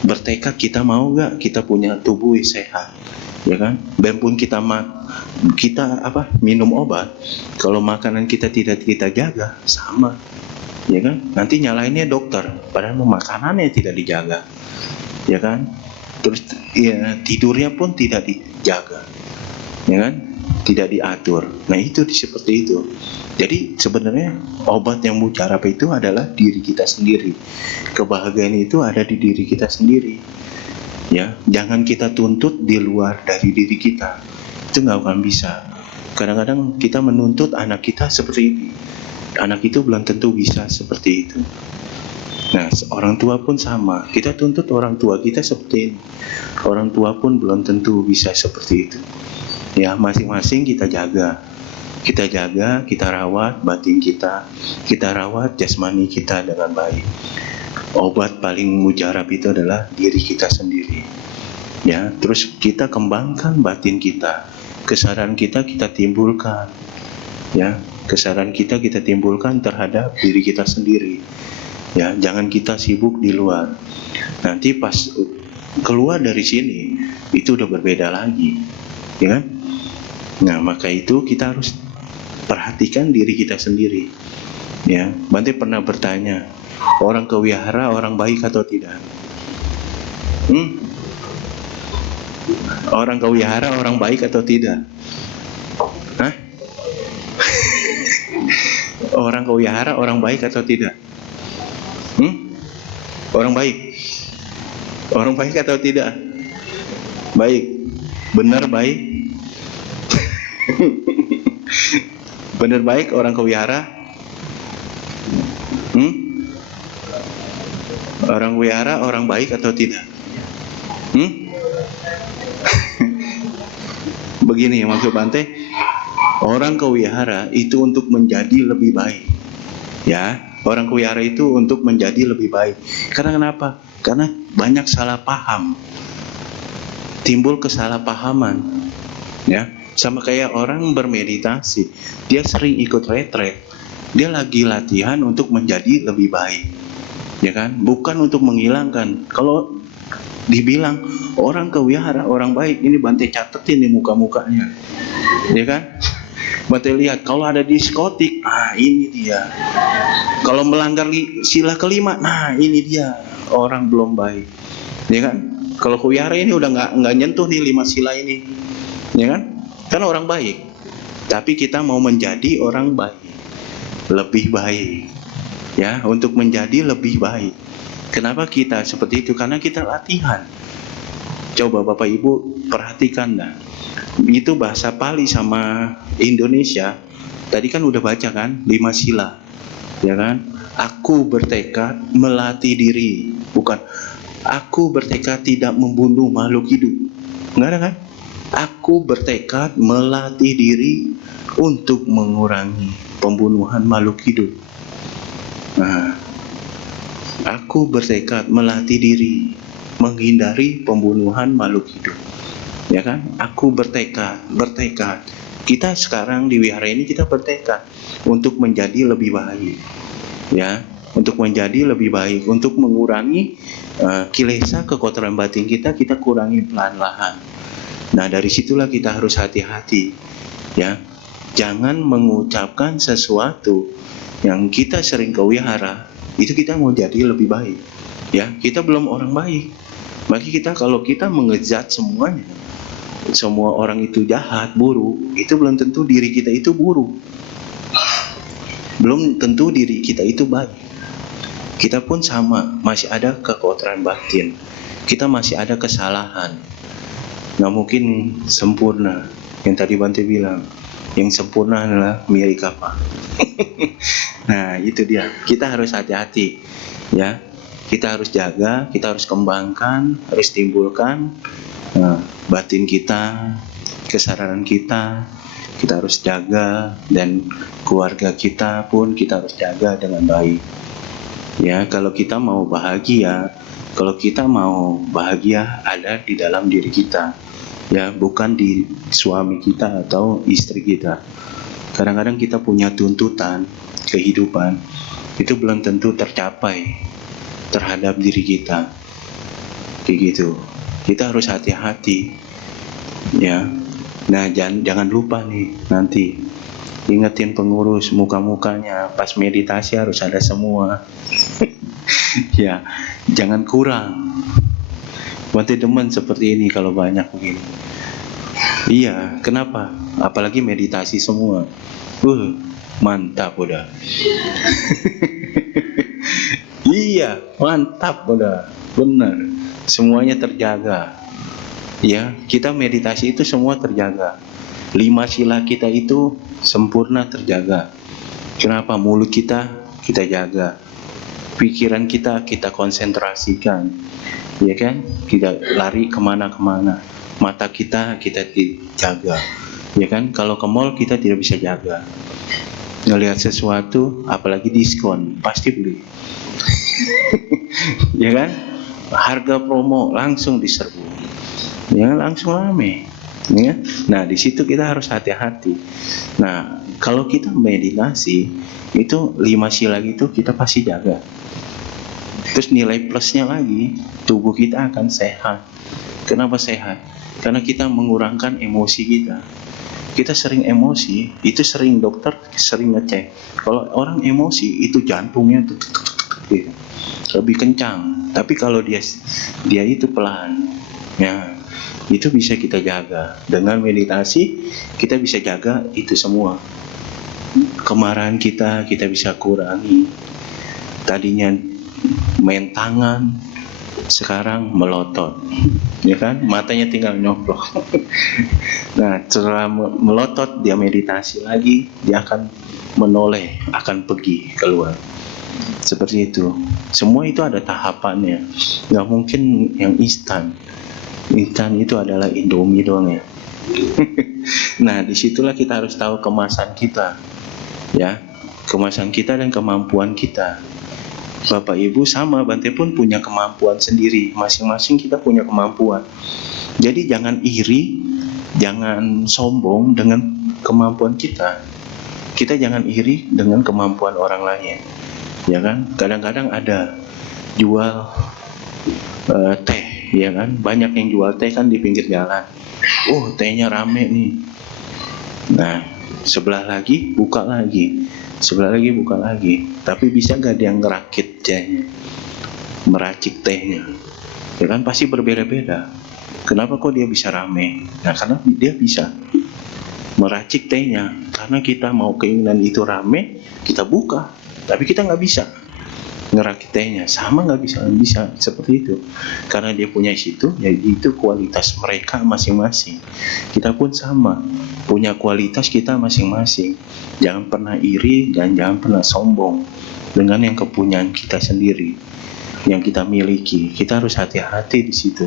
Bertekad kita mau gak kita punya tubuh yang sehat, ya kan? Dan pun kita minum obat, kalau makanan kita tidak kita jaga, sama, ya kan? Nanti nyalainnya dokter, padahal makanannya tidak dijaga, ya kan? Terus ya, tidurnya pun tidak dijaga, ya kan? Tidak diatur. Nah itu seperti itu. Jadi sebenarnya obat yang mujarab itu adalah diri kita sendiri. Kebahagiaan itu ada di diri kita sendiri, ya. Jangan kita tuntut di luar dari diri kita, itu nggak akan bisa. Kadang-kadang kita menuntut anak kita seperti ini, anak itu belum tentu bisa seperti itu. Nah, orang tua pun sama, kita tuntut orang tua kita seperti ini, orang tua pun belum tentu bisa seperti itu. Ya, masing-masing kita jaga, kita rawat batin kita rawat jasmani kita dengan baik. Obat paling mujarab itu adalah diri kita sendiri, ya. Terus kita kembangkan batin kita, kesadaran kita timbulkan, ya. Kesadaran kita timbulkan terhadap diri kita sendiri, ya. Jangan kita sibuk di luar. Nanti pas keluar dari sini itu udah berbeda lagi, ya kan? Nah, maka itu kita harus perhatikan diri kita sendiri, ya. Bante pernah bertanya, orang ke wihara orang baik atau tidak? Orang ke wihara orang baik atau tidak? Hah? Orang ke wihara orang baik atau tidak? Orang baik. Orang baik atau tidak? Baik. Benar baik? Benar baik orang ke wihara? Orang wihara orang baik atau tidak? Begini maksud Bante, orang ke wihara itu untuk menjadi lebih baik, ya. Orang ke wihara itu untuk menjadi lebih baik. Karena kenapa? Karena banyak salah paham, timbul kesalahpahaman, ya. Sama kayak orang bermeditasi, dia sering ikut retret, dia lagi latihan untuk menjadi lebih baik, ya kan? Bukan untuk menghilangkan. Kalau dibilang orang ke wihara orang baik, ini Bante catetin nih muka-mukanya, ya kan? Bante lihat kalau ada diskotik, ini dia. Kalau melanggar sila kelima, ini dia orang belum baik, ya kan? Kalau ke wihara ini udah nggak nyentuh nih 5 sila ini, ya kan? Kan orang baik, tapi kita mau menjadi orang baik, lebih baik, ya, untuk menjadi lebih baik. Kenapa kita seperti itu? Karena kita latihan. Coba Bapak Ibu perhatikan dah, itu bahasa Pali sama Indonesia. Tadi kan udah baca kan 5 sila, ya kan? Aku bertekad melatih diri, bukan aku bertekad tidak membunuh makhluk hidup. Enggak ada kan? Aku bertekad melatih diri untuk mengurangi pembunuhan makhluk hidup. Nah, aku bertekad melatih diri menghindari pembunuhan makhluk hidup, ya kan? Aku bertekad. Kita sekarang di wihara ini kita bertekad untuk menjadi lebih baik, ya, untuk menjadi lebih baik, untuk mengurangi kilesa kekotoran batin kita kurangi pelan-pelan. Nah, dari situlah kita harus hati-hati, ya. Jangan mengucapkan sesuatu yang kita sering ke wihara, itu kita mau jadi lebih baik, ya. Kita belum orang baik. Maka kita, kalau kita mengejat semuanya, semua orang itu jahat, buruk, itu belum tentu diri kita itu buruk. Belum tentu diri kita itu baik. Kita pun sama, masih ada kekotoran batin. Kita masih ada kesalahan. Nggak mungkin sempurna. Yang tadi Bante bilang, yang sempurna adalah milik apa? Nah, itu dia. Kita harus hati-hati, ya. Kita harus jaga, kita harus kembangkan, harus timbulkan batin kita, kesadaran kita harus jaga, dan keluarga kita pun kita harus jaga dengan baik. Ya, kalau kita mau bahagia ada di dalam diri kita, ya, bukan di suami kita atau istri kita. Kadang-kadang kita punya tuntutan kehidupan, itu belum tentu tercapai terhadap diri kita, kayak gitu. Kita harus hati-hati, ya. Nah, jangan lupa nih, nanti ingetin pengurus, muka-mukanya pas meditasi harus ada semua. Ya, jangan kurang. Bante demen seperti ini kalau banyak begini. Iya, kenapa? Apalagi meditasi semua. Mantap udah. Iya, mantap udah. Benar. Semuanya terjaga. Ya, kita meditasi itu semua terjaga. 5 sila kita itu sempurna terjaga. Kenapa? Mulut kita jaga. Pikiran kita konsentrasikan. Ya kan? Kita lari kemana-kemana. Mata kita jaga. Ya kan? Kalau ke mall kita tidak bisa jaga. Ngelihat sesuatu, apalagi diskon, pasti beli. Ya kan? Harga promo langsung diserbu. Ya, langsung rame. Ya. Nah, di situ kita harus hati-hati. Nah, kalau kita meditasi, itu 5 sila itu kita pasti jaga. Terus nilai plusnya lagi, tubuh kita akan sehat. Kenapa sehat? Karena kita mengurangkan emosi kita. Kita sering emosi, itu sering dokter sering ngecek. Kalau orang emosi, itu jantungnya tuh gitu, lebih kencang. Tapi kalau dia itu pelan, ya, itu bisa kita jaga. Dengan meditasi kita bisa jaga itu semua. Kemarahan kita bisa kurangi. Tadinya main tangan, sekarang melotot, ya kan? Matanya tinggal nyoplok. Nah, setelah melotot, dia meditasi lagi, dia akan menoleh, akan pergi keluar. Seperti itu. Semua itu ada tahapannya. Gak mungkin yang instan. Instan itu adalah Indomie doang, ya. Nah, disitulah kita harus tahu kemasan kita, ya, kemasan kita dan kemampuan kita. Bapak Ibu sama Bante pun punya kemampuan sendiri. Masing-masing kita punya kemampuan. Jadi jangan iri, jangan sombong dengan kemampuan kita. Kita jangan iri dengan kemampuan orang lain, ya kan? Kadang-kadang ada jual teh, ya kan? Banyak yang jual teh kan di pinggir jalan. Tehnya rame nih. Nah, sebelah lagi buka lagi, sebelah lagi buka lagi. Tapi bisa gak dia ngerakit tehnya, meracik tehnya? Ya kan, pasti berbeda-beda. Kenapa kok dia bisa rame? Nah, karena dia bisa meracik tehnya. Karena kita mau keinginan itu rame, kita buka. Tapi kita nggak bisa ngerakit tehnya. Sama nggak bisa seperti itu. Karena dia punya situ, ya itu kualitas mereka masing-masing. Kita pun sama, punya kualitas kita masing-masing. Jangan pernah iri dan jangan pernah sombong dengan yang kepunyaan kita sendiri, yang kita miliki. Kita harus hati-hati di situ.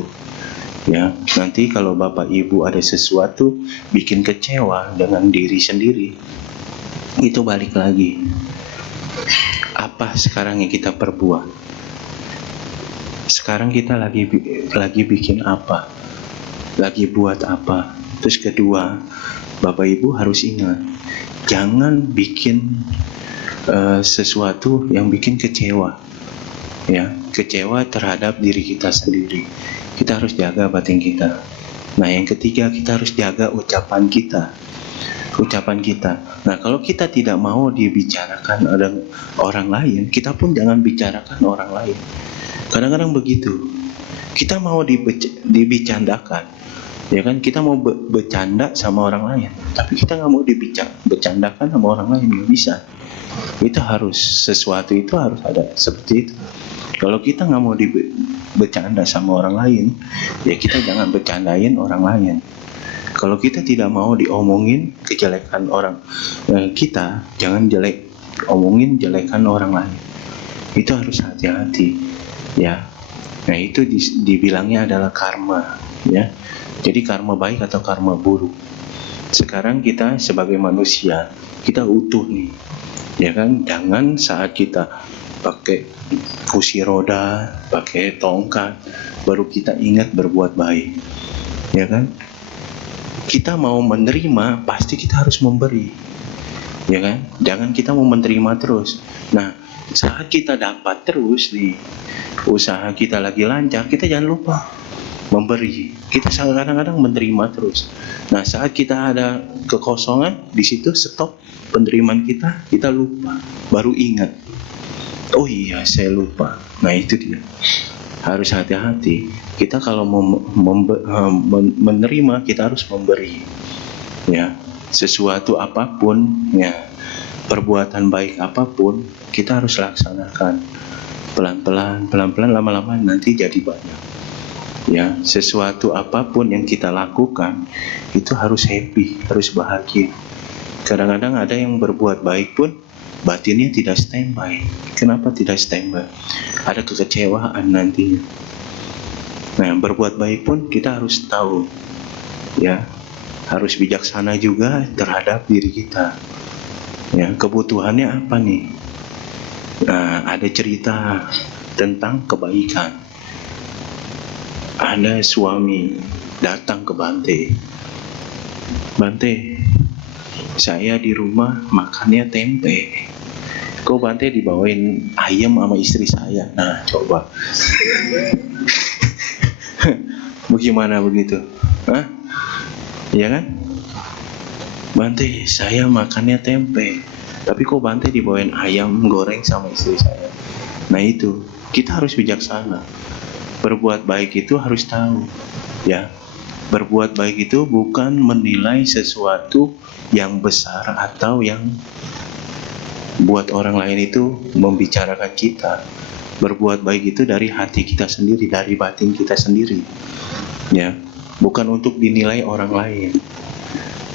Ya, nanti kalau Bapak Ibu ada sesuatu bikin kecewa dengan diri sendiri, itu balik lagi. Apa sekarang yang kita perbuat? Sekarang kita lagi bikin apa? Lagi buat apa? Terus kedua, Bapak Ibu harus ingat, jangan bikin sesuatu yang bikin kecewa, ya, kecewa terhadap diri kita sendiri. Kita harus jaga batin kita. Nah, yang ketiga, kita harus jaga ucapan kita. Nah, kalau kita tidak mau dibicarakan orang lain, kita pun jangan bicarakan orang lain. Kadang-kadang begitu. Kita mau dibicandakan, ya kan? Kita mau bercanda sama orang lain, tapi kita nggak mau bercandakan sama orang lain, nggak bisa. Itu harus, sesuatu itu harus ada seperti itu. Kalau kita nggak mau bercanda sama orang lain, ya kita jangan bercandain orang lain. Kalau kita tidak mau diomongin kejelekan orang kita, jangan omongin jelekan orang lain. Itu harus hati-hati, ya. Nah, itu dibilangnya adalah karma, ya. Jadi karma baik atau karma buruk. Sekarang kita sebagai manusia, kita utuh nih, ya kan? Jangan saat kita pakai kursi roda, pakai tongkat, baru kita ingat berbuat baik, ya kan? Kita mau menerima, pasti kita harus memberi, ya kan? Jangan kita mau menerima terus. Nah, saat kita dapat terus nih, usaha kita lagi lancar, kita jangan lupa memberi. Kita kadang-kadang menerima terus. Nah, saat kita ada kekosongan, di situ stop penerimaan kita lupa, baru ingat. Oh iya, saya lupa. Nah, itu dia. Harus hati-hati. Kita kalau mau menerima, kita harus memberi. Ya, sesuatu apapun, ya, perbuatan baik apapun, kita harus laksanakan. Pelan-pelan, lama-lama nanti jadi banyak. Ya, sesuatu apapun yang kita lakukan, itu harus happy, harus bahagia. Kadang-kadang ada yang berbuat baik pun batinnya tidak standby. Kenapa tidak standby? Ada kekecewaan nantinya. Nah, berbuat baik pun kita harus tahu, ya, harus bijaksana juga terhadap diri kita. Ya, kebutuhannya apa nih? Nah, ada cerita tentang kebaikan. Ada suami datang ke Bante. Bante, saya di rumah makannya tempe. Kok Bante dibawain ayam sama istri saya? Nah, coba. Bagaimana begitu? Hah? Iya kan? Bante, saya makannya tempe. Tapi kok Bante dibawain ayam goreng sama istri saya? Nah, itu. Kita harus bijaksana. Berbuat baik itu harus tahu. Ya. Berbuat baik itu bukan menilai sesuatu yang besar atau yang buat orang lain itu membicarakan kita. Berbuat baik itu dari hati kita sendiri, dari batin kita sendiri, ya, bukan untuk dinilai orang lain.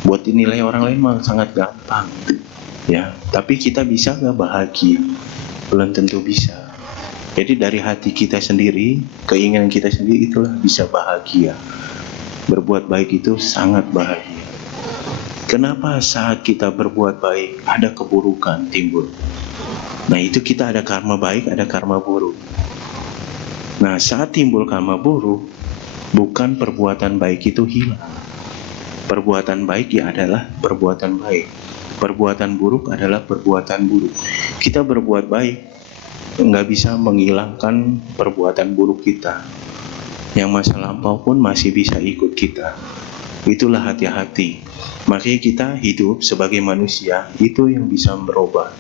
Buat dinilai orang lain mah sangat gampang, ya, tapi kita bisa gak bahagia? Belum tentu bisa. Jadi dari hati kita sendiri, keinginan kita sendiri, itulah bisa bahagia. Berbuat baik itu sangat bahagia. Kenapa saat kita berbuat baik ada keburukan timbul? Nah, itu kita ada karma baik, ada karma buruk. Nah, saat timbul karma buruk, bukan perbuatan baik itu hilang. Perbuatan baik ya adalah perbuatan baik. Perbuatan buruk adalah perbuatan buruk. Kita berbuat baik nggak bisa menghilangkan perbuatan buruk kita. Yang masa lampau pun masih bisa ikut kita. Itulah hati-hati. Makanya kita hidup sebagai manusia itu yang bisa merubah.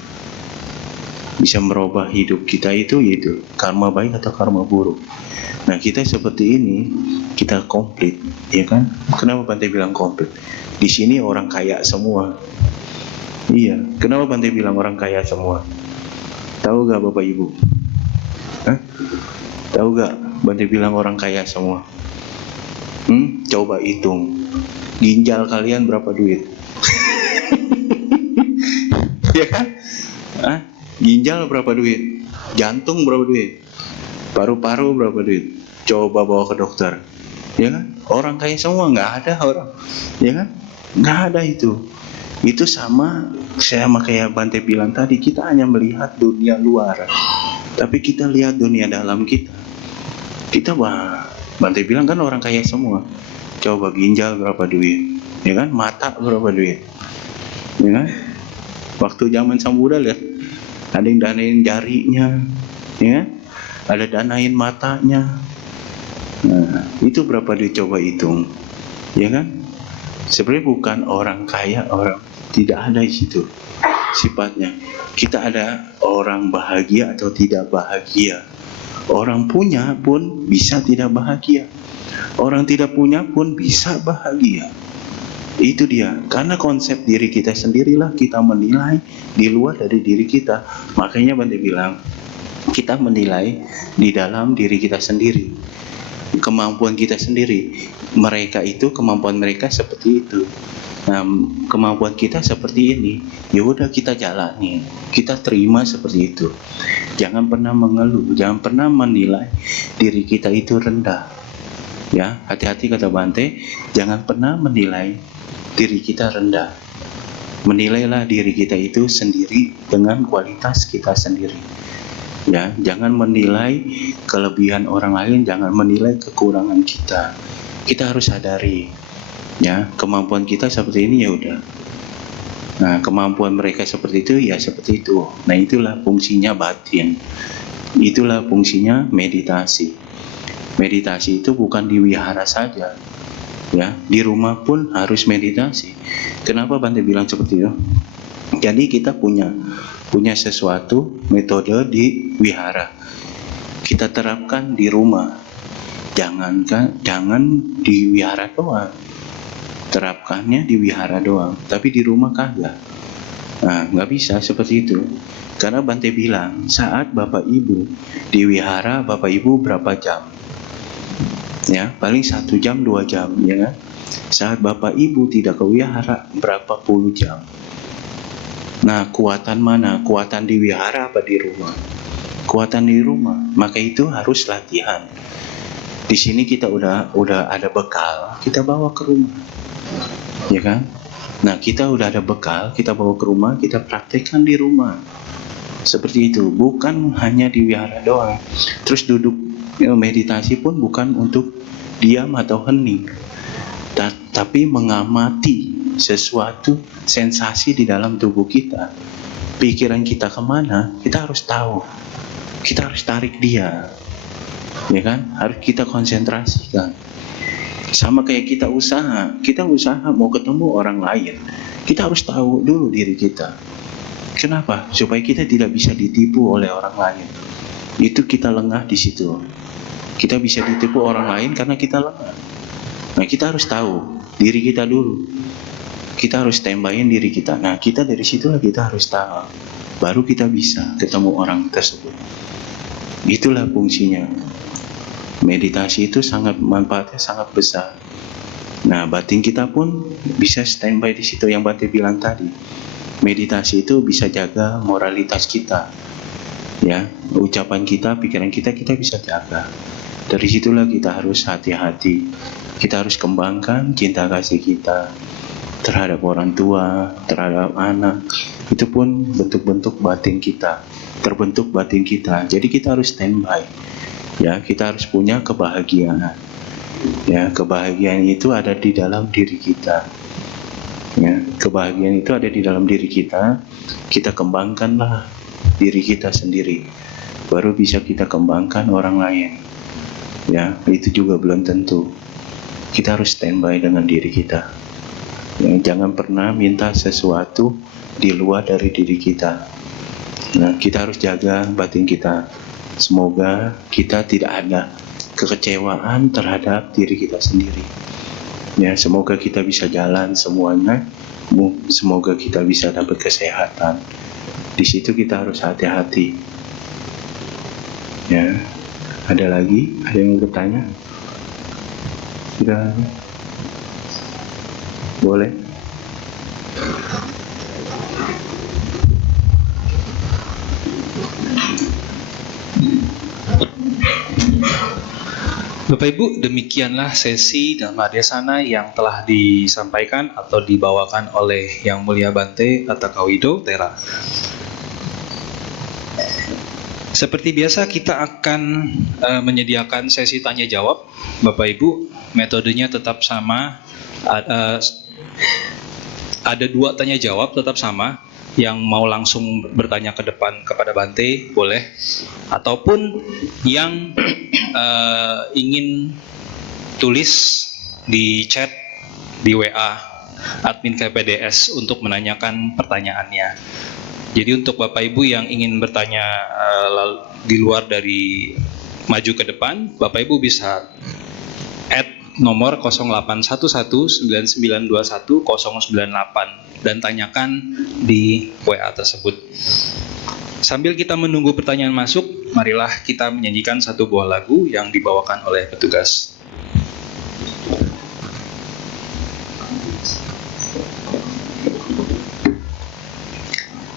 Bisa merubah hidup kita itu yaitu karma baik atau karma buruk. Nah, kita seperti ini, kita komplit, ya kan? Kenapa Bante bilang komplit? Di sini orang kaya semua. Iya, kenapa Bante bilang orang kaya semua? Tahu gak Bapak Ibu? Hah? Tahu gak Bante bilang orang kaya semua? Coba hitung. Ginjal kalian berapa duit? Ya kan? Hah? Ginjal berapa duit? Jantung berapa duit? Paru-paru berapa duit? Coba bawa ke dokter. Ya kan? Orang kaya semua, nggak ada orang. Ya kan? Nggak ada itu. Itu sama kayak Bante bilang tadi, kita hanya melihat dunia luar. Tapi kita lihat dunia dalam kita. Kita Bante bilang kan orang kaya semua. Coba ginjal berapa duit, ya kan? Mata berapa duit, ya kan? Waktu zaman Sang Buddha lihat, ada yang danain jarinya, ya kan? Ada danain matanya. Nah, itu berapa duit coba hitung, ya kan? Sebenarnya bukan orang kaya, orang tidak ada di situ sifatnya. Kita ada orang bahagia atau tidak bahagia. Orang punya pun bisa tidak bahagia. Orang tidak punya pun bisa bahagia. Itu dia. Karena konsep diri kita sendirilah kita menilai di luar dari diri kita. Makanya Bante bilang, kita menilai di dalam diri kita sendiri. Kemampuan kita sendiri. Mereka itu kemampuan mereka seperti itu. Nah, kemampuan kita seperti ini. Ya udah kita jalani. Kita terima seperti itu. Jangan pernah mengeluh, jangan pernah menilai diri kita itu rendah. Ya, hati-hati kata Bante, jangan pernah menilai diri kita rendah. Menilailah diri kita itu sendiri dengan kualitas kita sendiri. Ya, jangan menilai kelebihan orang lain, jangan menilai kekurangan kita. Kita harus sadari, ya, kemampuan kita seperti ini ya udah. Nah, kemampuan mereka seperti itu ya seperti itu. Nah, itulah fungsinya batin. Itulah fungsinya meditasi. Meditasi itu bukan di wihara saja. Ya, di rumah pun harus meditasi. Kenapa Bante bilang seperti itu? Jadi kita punya sesuatu metode di wihara. Kita terapkan di rumah. Jangan di wihara doang. Terapkannya di wihara doang, tapi di rumah kagak. Nah, nggak bisa seperti itu. Karena Bante bilang, saat Bapak Ibu di wihara, Bapak Ibu berapa jam? Ya, paling 1 jam, 2 jam, ya kan? Saat Bapak Ibu tidak ke wihara, berapa puluh jam? Nah, kuatan mana? Kuatan di wihara apa di rumah? Kuatan di rumah. Maka itu harus latihan. Di sini kita udah ada bekal, kita bawa ke rumah. Ya kan? Nah, kita udah ada bekal, kita bawa ke rumah, kita praktekkan di rumah. Seperti itu, bukan hanya di wihara doang. Terus duduk meditasi pun bukan untuk diam atau hening, tapi mengamati sesuatu sensasi di dalam tubuh kita. Pikiran kita kemana, kita harus tahu. Kita harus tarik dia. Ya kan? Harus kita konsentrasikan. Sama kayak kita usaha mau ketemu orang lain, kita harus tahu dulu diri kita. Kenapa? Supaya kita tidak bisa ditipu oleh orang lain. Itu kita lengah di situ. Kita bisa ditipu orang lain karena kita lengah. Nah, kita harus tahu diri kita dulu. Kita harus standby-in diri kita. Nah, kita dari situlah kita harus tahu. Baru kita bisa ketemu orang tersebut. Itulah fungsinya. Meditasi itu manfaatnya sangat besar. Nah, batin kita pun bisa standby di situ yang Bante bilang tadi. Meditasi itu bisa jaga moralitas kita. Ya, ucapan kita, pikiran kita bisa jaga. Dari situlah kita harus hati-hati. Kita harus kembangkan cinta kasih kita terhadap orang tua, terhadap anak. Itu pun bentuk-bentuk batin kita. Terbentuk batin kita. Jadi kita harus standby. Ya, kita harus punya kebahagiaan. Ya, kebahagiaan itu ada di dalam diri kita. Ya, kebahagiaan itu ada di dalam diri kita. Kita kembangkanlah diri kita sendiri. Baru bisa kita kembangkan orang lain. Ya, itu juga belum tentu. Kita harus standby dengan diri kita. Ya, jangan pernah minta sesuatu di luar dari diri kita. Nah, kita harus jaga batin kita. Semoga kita tidak ada kekecewaan terhadap diri kita sendiri. Ya, semoga kita bisa jalan semuanya. Semoga kita bisa dapat kesehatan. Di situ kita harus hati-hati. Ya, ada lagi? Ada yang mau bertanya? Sudah boleh. Bapak Ibu, demikianlah sesi Dhammadesana yang telah disampaikan atau dibawakan oleh Yang Mulia Bante Attakawido Tera. Seperti biasa kita akan menyediakan sesi tanya jawab. Bapak Ibu, metodenya tetap sama. Ada 2 tanya jawab tetap sama. Yang mau langsung bertanya ke depan kepada Bante boleh, ataupun yang ingin tulis di chat di WA admin KPDS untuk menanyakan pertanyaannya. Jadi untuk Bapak Ibu yang ingin bertanya di luar dari maju ke depan, Bapak Ibu bisa add nomor 081199210098 dan tanyakan di WA tersebut. Sambil kita menunggu pertanyaan masuk, marilah kita menyanyikan satu buah lagu yang dibawakan oleh petugas.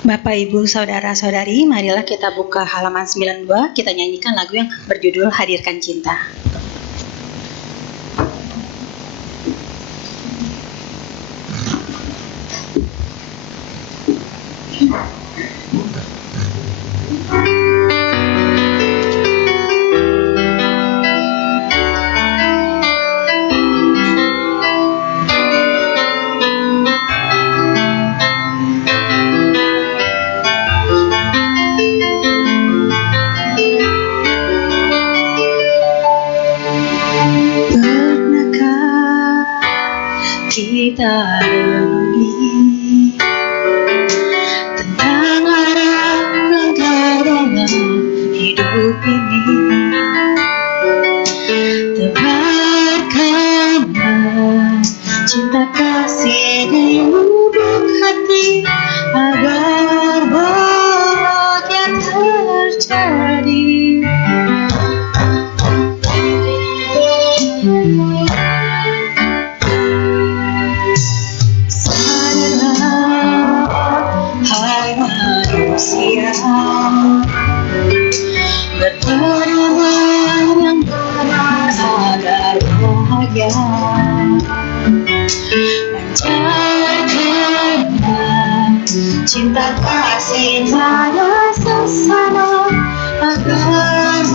Bapak, Ibu, Saudara-saudari, marilah kita buka halaman 92, kita nyanyikan lagu yang berjudul Hadirkan Cinta. Kita renungi tentang arah langkah dalam hidup ini. Tebarkanlah cinta kasih di lubuk hati agar bahagia terjadi. Berteduhan yang benar agar bahagia. Pancarkanlah cinta kasih pada sesama agar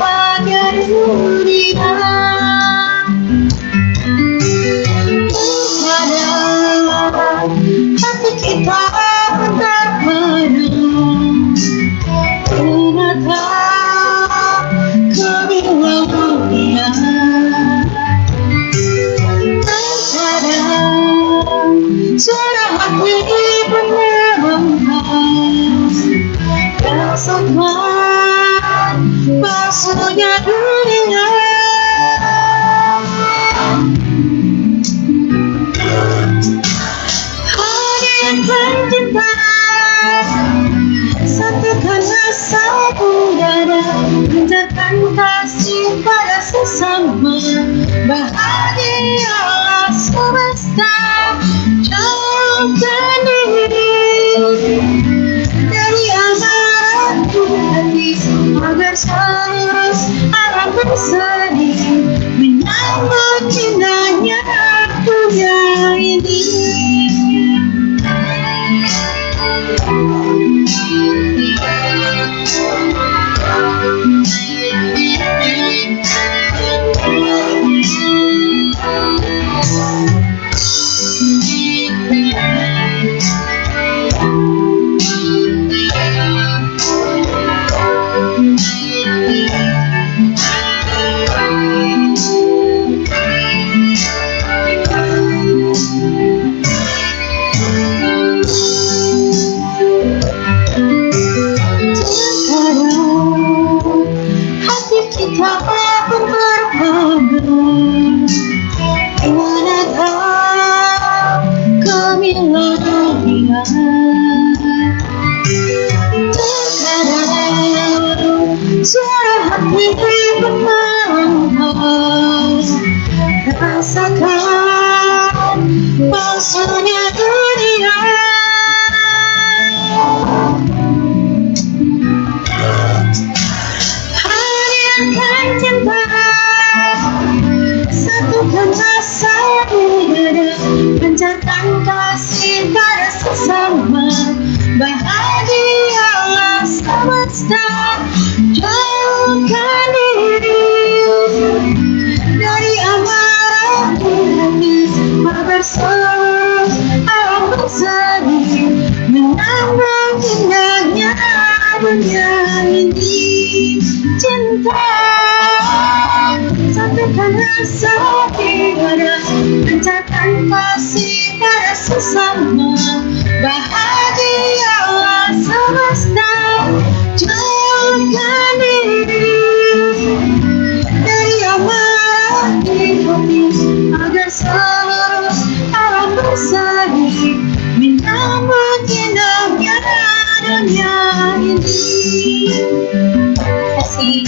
bahagia dunia. Pada hati kita bermenang, menatap kedua dunia. Terkadang suara hati bermegah, rasa bersama, bahagialah semesta. Jauhkan diri dari amarah di hati, agar seluruh alam bersari menyambut indahnya dunia ini. Terima kasih.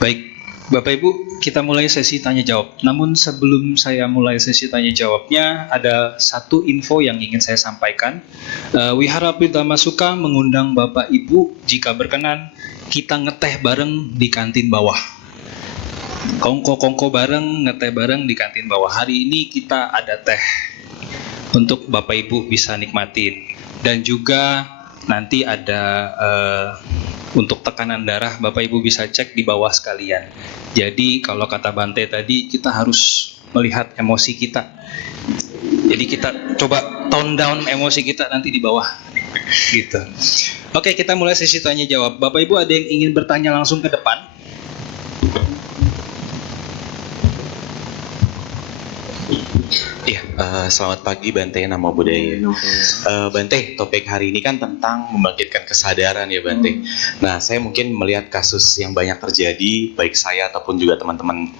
Baik, Bapak Ibu, kita mulai sesi tanya jawab. Namun sebelum saya mulai sesi tanya jawabnya, ada satu info yang ingin saya sampaikan. Wihara Pritama Suka mengundang Bapak Ibu, jika berkenan, kita ngeteh bareng di kantin bawah. Kongko-kongko bareng, ngeteh bareng di kantin bawah. Hari ini kita ada teh untuk Bapak Ibu bisa nikmatin. Dan juga nanti ada untuk tekanan darah, Bapak Ibu bisa cek di bawah sekalian. Jadi kalau kata Bante tadi, kita harus melihat emosi kita. Jadi kita coba tone down emosi kita nanti di bawah. Gitu. Oke, kita mulai sesi tanya jawab. Bapak Ibu ada yang ingin bertanya langsung ke depan? Iya, selamat pagi Bante, nama budaya. Bante, topik hari ini kan tentang membangkitkan kesadaran ya Bante. Nah, saya mungkin melihat kasus yang banyak terjadi, baik saya ataupun juga teman-teman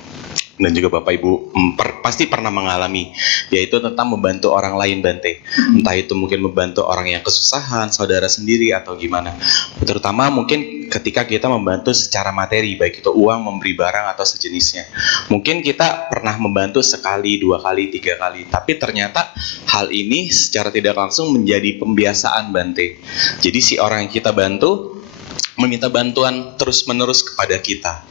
dan juga Bapak Ibu pasti pernah mengalami, yaitu tentang membantu orang lain Bante. Entah itu mungkin membantu orang yang kesusahan, saudara sendiri atau gimana. Terutama mungkin ketika kita membantu secara materi, baik itu uang, memberi barang atau sejenisnya. Mungkin kita pernah membantu sekali, 2 kali, 3 kali, tapi ternyata hal ini secara tidak langsung menjadi pembiasaan Bante. Jadi si orang yang kita bantu meminta bantuan terus-menerus kepada kita.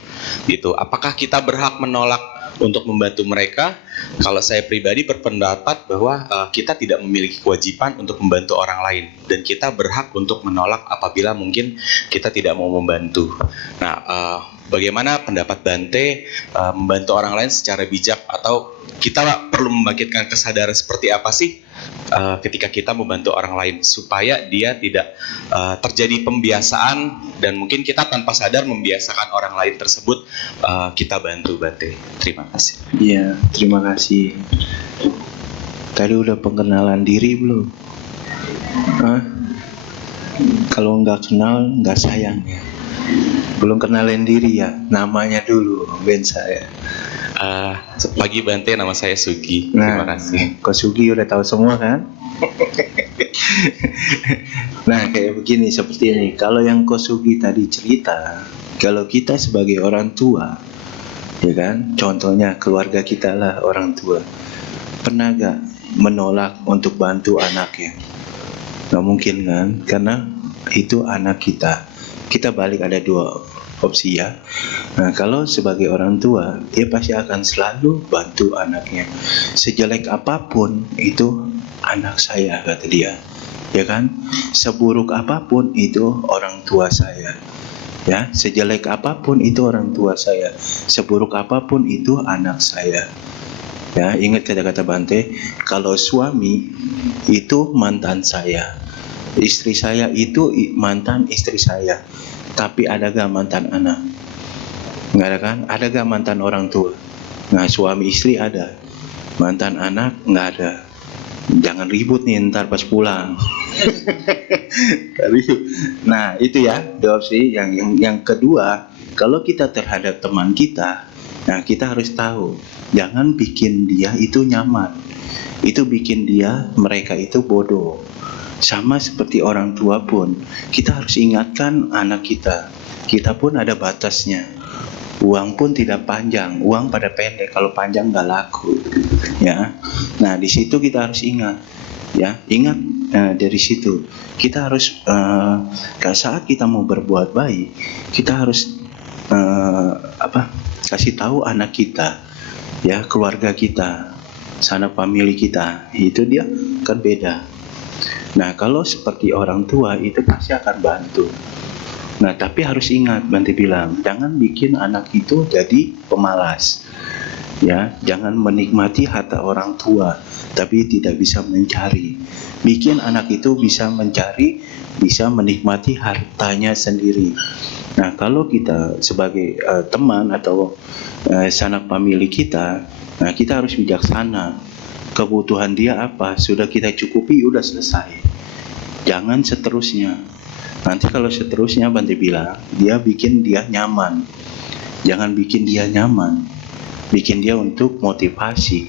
Gitu. Apakah kita berhak menolak untuk membantu mereka? Kalau saya pribadi berpendapat bahwa kita tidak memiliki kewajiban untuk membantu orang lain, dan kita berhak untuk menolak apabila mungkin kita tidak mau membantu. Nah, bagaimana pendapat Bante membantu orang lain secara bijak, atau kita perlu membangkitkan kesadaran seperti apa sih ketika kita membantu orang lain supaya dia tidak terjadi pembiasaan dan mungkin kita tanpa sadar membiasakan orang lain tersebut kita bantu Bante. Terima kasih. Iya, terima kasih. Tadi udah pengenalan diri belum? Hah? Kalau nggak kenal, nggak sayang ya. Belum kenalin diri ya, namanya dulu, Ben saya. Pagi Bante, nama saya Sugi. Nah, Terima kasih. Kok Sugi udah tahu semua kan? Nah, kayak begini, seperti ini. Kalau yang Ko Sugi tadi cerita, kalau kita sebagai orang tua, ya kan, contohnya keluarga kita lah orang tua, pernah gak menolak untuk bantu anaknya? Gak mungkin kan, karena itu anak kita. Kita balik ada 2 opsi ya. Nah, kalau sebagai orang tua, dia pasti akan selalu bantu anaknya. Sejelek apapun itu anak saya, kata dia. Ya kan? Seburuk apapun itu orang tua saya. Ya, sejelek apapun itu orang tua saya. Seburuk apapun itu anak saya. Ya, ingat kata-kata Bante, kalau suami itu mantan saya. Istri saya itu mantan istri saya. Tapi ada gak mantan anak? Nggak ada kan? Ada gak mantan orang tua? Nah, suami istri ada. Mantan anak nggak ada. Jangan ribut nih ntar pas pulang. Nah, itu ya, 2 opsi. Yang kedua, kalau kita terhadap teman kita, nah kita harus tahu, jangan bikin dia itu nyaman. Itu bikin mereka itu bodoh. Sama seperti orang tua pun, kita harus ingatkan anak kita. Kita pun ada batasnya. Uang pun tidak panjang, uang pada pendek. Kalau panjang nggak laku, ya. Nah, di situ kita harus ingat, ya. Ingat dari situ kita harus saat kita mau berbuat baik, kita harus kasih tahu anak kita, ya, keluarga kita, sanak famili kita. Itu dia kan beda. Nah, kalau seperti orang tua itu pasti akan bantu. Nah, tapi harus ingat, Bante bilang, jangan bikin anak itu jadi pemalas. Ya, jangan menikmati harta orang tua tapi tidak bisa mencari. Bikin anak itu bisa mencari, bisa menikmati hartanya sendiri. Nah, kalau kita sebagai teman atau sanak famili kita, nah kita harus bijaksana. Kebutuhan dia apa, sudah kita cukupi, udah selesai. Jangan seterusnya. Nanti kalau seterusnya Bante bilang, dia bikin dia nyaman. Jangan bikin dia nyaman, bikin dia untuk motivasi.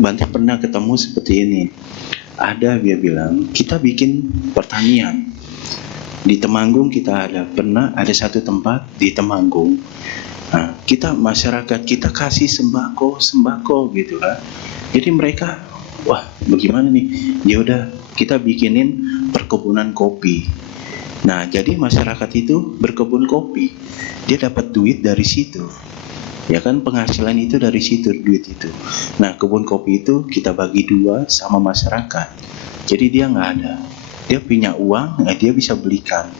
Bante pernah ketemu seperti ini. Ada dia bilang, kita bikin pertanian. Di Temanggung kita pernah ada satu tempat di Temanggung. Nah, kita masyarakat kita kasih sembako gitu kan. Jadi mereka, wah bagaimana nih? Ya udah kita bikinin perkebunan kopi. Nah, jadi masyarakat itu berkebun kopi. Dia dapat duit dari situ. Ya kan, penghasilan itu dari situ, duit itu. Nah, kebun kopi itu kita bagi 2 sama masyarakat. Jadi dia nggak ada. Dia punya uang, dia bisa belikan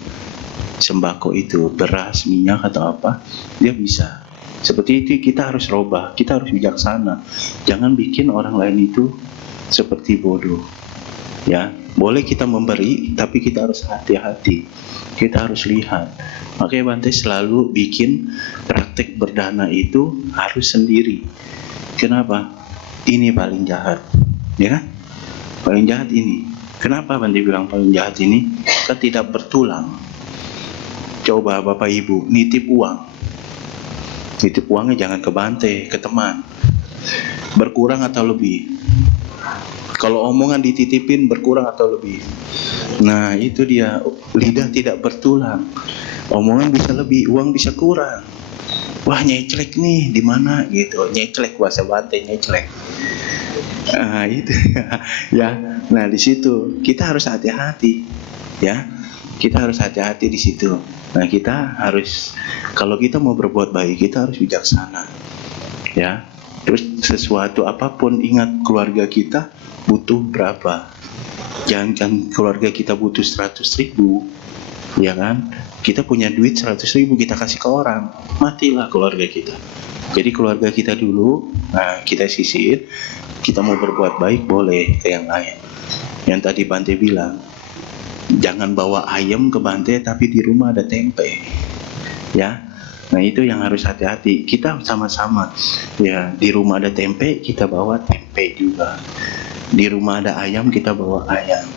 sembako itu, beras, minyak atau apa, dia bisa. Seperti itu kita harus robah, kita harus bijaksana. Jangan bikin orang lain itu seperti bodoh. Ya, boleh kita memberi, tapi kita harus hati-hati. Kita harus lihat. Makanya Bante selalu bikin praktek berdana itu harus sendiri. Kenapa? Ini paling jahat, ya kan? Paling jahat ini. Kenapa Bante bilang paling jahat ini? Kan tidak bertulang. Coba Bapak Ibu nitip uang. Nitip uangnya jangan ke Bante, ke teman. Berkurang atau lebih? Kalau omongan dititipin berkurang atau lebih? Nah, itu dia, lidah tidak bertulang. Omongan bisa lebih, uang bisa kurang. Wah, nyeclek nih, di mana gitu. Nyeclek, bahasa Bante, nyeclek. Nah, itu ya. Nah, di situ kita harus hati-hati, ya. Kita harus hati-hati di situ. Nah, kita harus, kalau kita mau berbuat baik, kita harus bijaksana, ya. Terus sesuatu apapun, ingat keluarga kita butuh berapa. Jangan keluarga kita butuh 100.000, ya kan? Kita punya duit 100.000, kita kasih ke orang, matilah keluarga kita. Jadi keluarga kita dulu, nah kita sisir. Kita mau berbuat baik boleh ke yang lain. Yang tadi Bante bilang, jangan bawa ayam ke Bante tapi di rumah ada tempe, ya. Nah, itu yang harus hati-hati. Kita sama-sama, ya, di rumah ada tempe, kita bawa tempe juga. Di rumah ada ayam, kita bawa ayam.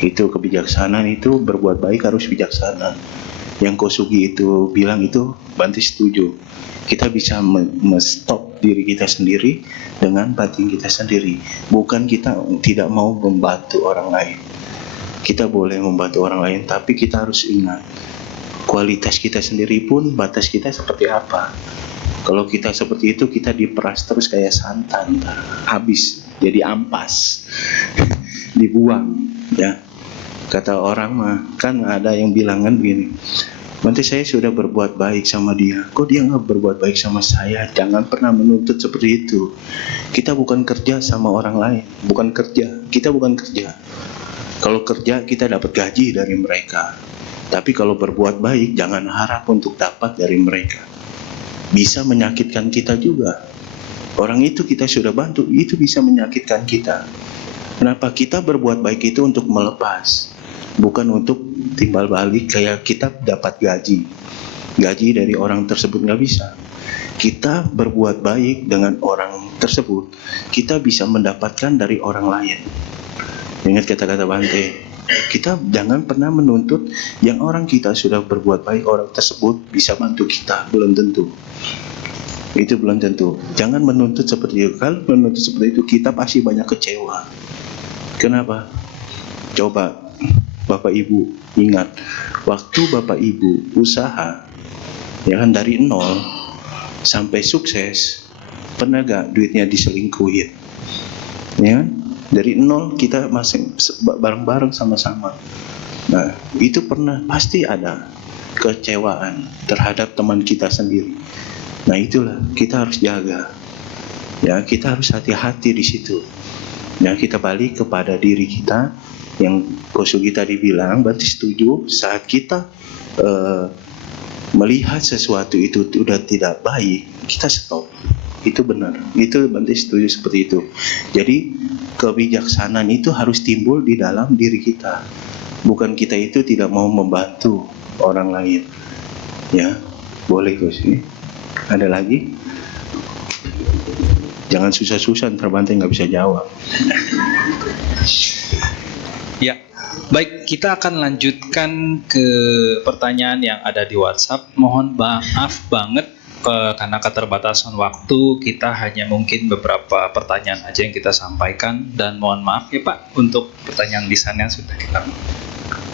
Itu kebijaksanaan, itu berbuat baik harus bijaksana. Yang Kosugi itu bilang itu Bante setuju. Kita bisa stop diri kita sendiri dengan batin kita sendiri. Bukan kita tidak mau membantu orang lain. Kita boleh membantu orang lain, tapi kita harus ingat kualitas kita sendiri pun, batas kita seperti apa. Kalau kita seperti itu, kita diperas terus kayak santan, habis jadi ampas, dibuang, ya. Kata orang mah, kan ada yang bilang kan begini, nanti saya sudah berbuat baik sama dia, kok dia nggak berbuat baik sama saya? Jangan pernah menuntut seperti itu. Kita bukan kerja sama orang lain, bukan kerja, kita bukan kerja. Kalau kerja kita dapat gaji dari mereka. Tapi kalau berbuat baik, jangan harap untuk dapat dari mereka. Bisa menyakitkan kita juga. Orang itu kita sudah bantu, itu bisa menyakitkan kita. Kenapa? Kita berbuat baik itu untuk melepas, bukan untuk timbal balik kayak kita dapat gaji. Gaji dari orang tersebut nggak bisa. Kita berbuat baik dengan orang tersebut, kita bisa mendapatkan dari orang lain. Ingat kata-kata Bante. Kita jangan pernah menuntut yang orang kita sudah berbuat baik, orang tersebut bisa bantu kita, belum tentu. Itu belum tentu. Jangan menuntut seperti itu. Kalau menuntut seperti itu, kita pasti banyak kecewa. Kenapa? Coba Bapak Ibu ingat, waktu Bapak Ibu usaha, ya kan, dari nol sampai sukses, pernah gak duitnya diselingkuhin? Ya kan? Dari nol kita masih bareng-bareng sama-sama. Nah, itu pernah, pasti ada kecewaan terhadap teman kita sendiri. Nah, itulah kita harus jaga. Ya, kita harus hati-hati di situ. Ya, kita balik kepada diri kita yang Kosugi tadi bilang, berarti setuju, saat kita melihat sesuatu itu sudah tidak baik, kita stop. Itu benar. Itu Bante setuju seperti itu. Jadi kebijaksanaan itu harus timbul di dalam diri kita. Bukan kita itu tidak mau membantu orang lain. Ya, boleh Gus ini. Ada lagi? Jangan susah-susah, ntar Bante nggak bisa jawab. Ya, baik, kita akan lanjutkan ke pertanyaan yang ada di WhatsApp. Mohon maaf banget karena keterbatasan waktu, kita hanya mungkin beberapa pertanyaan aja yang kita sampaikan, dan mohon maaf ya Pak untuk pertanyaan lisannya sudah kita.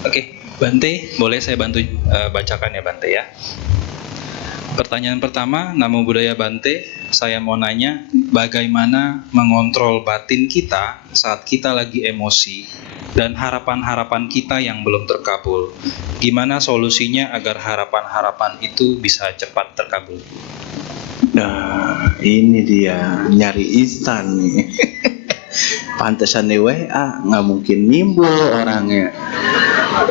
Oke, Bante, boleh saya bantu bacakan ya Bante ya. Pertanyaan pertama, Namo Buddhaya Bante, saya mau nanya bagaimana mengontrol batin kita saat kita lagi emosi dan harapan-harapan kita yang belum terkabul. Gimana solusinya agar harapan-harapan itu bisa cepat terkabul? Nah, ini dia nyari instan nih. Pantesan di WA nggak mungkin nimbul orangnya.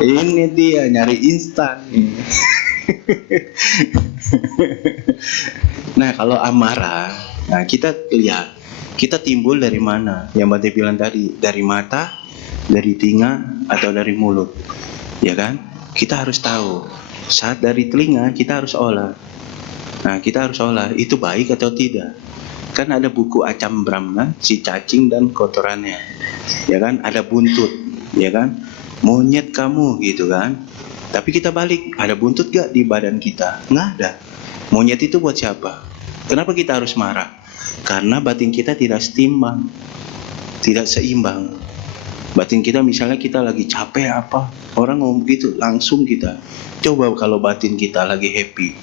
Ini dia nyari instan nih. Nah, kalau amarah, nah kita lihat, kita timbul dari mana? Yang Bante bilang tadi, dari mata, dari telinga, atau dari mulut, ya kan? Kita harus tahu. Saat dari telinga kita harus olah. Nah, kita harus olah itu baik atau tidak. Kan ada buku Acam Brahmana, si cacing dan kotorannya, ya kan? Ada buntut, ya kan? Monyet kamu gitu kan? Tapi kita balik, ada buntut gak di badan kita? Nggak ada. Monyet itu buat siapa? Kenapa kita harus marah? Karena batin kita tidak seimbang, tidak seimbang. Batin kita misalnya kita lagi capek apa, orang ngomong gitu, langsung kita. Coba kalau batin kita lagi happy,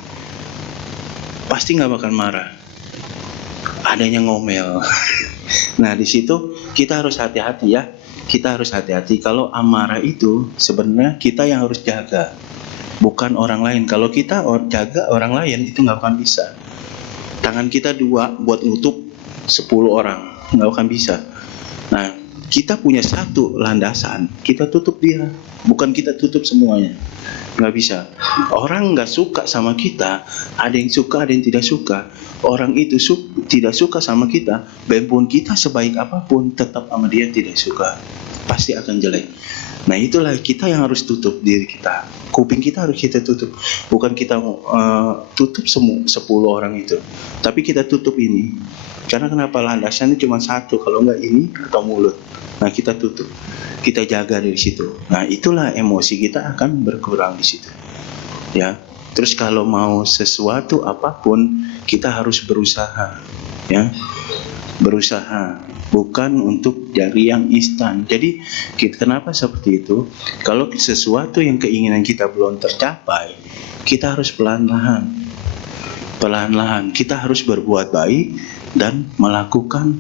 pasti nggak bakal marah. Adanya ngomel. Nah, di situ kita harus hati-hati ya. Kita harus hati-hati. Kalau amarah itu sebenarnya kita yang harus jaga, bukan orang lain. Kalau kita jaga orang lain itu nggak akan bisa. Tangan kita dua buat nutup 10 orang, nggak akan bisa. Nah, kita punya satu landasan, kita tutup dia, bukan kita tutup semuanya. Nggak bisa. Orang nggak suka sama kita, ada yang suka, ada yang tidak suka. Orang itu tidak suka sama kita, walaupun kita sebaik apapun, tetap sama dia tidak suka, pasti akan jelek. Nah, itulah kita yang harus tutup diri kita. Kuping kita harus kita tutup, bukan kita tutup semua 10 orang itu, tapi kita tutup ini. Karena kenapa? Landasannya cuma satu, kalau nggak ini atau mulut. Nah, kita tutup, kita jaga dari situ. Nah, itulah emosi kita akan berkurang di situ. Ya. Terus kalau mau sesuatu apapun, kita harus berusaha, ya. Berusaha, bukan untuk cari yang instan. Jadi, kenapa seperti itu? Kalau sesuatu yang keinginan kita belum tercapai, kita harus pelan-pelan. Pelan-pelan, kita harus berbuat baik dan melakukan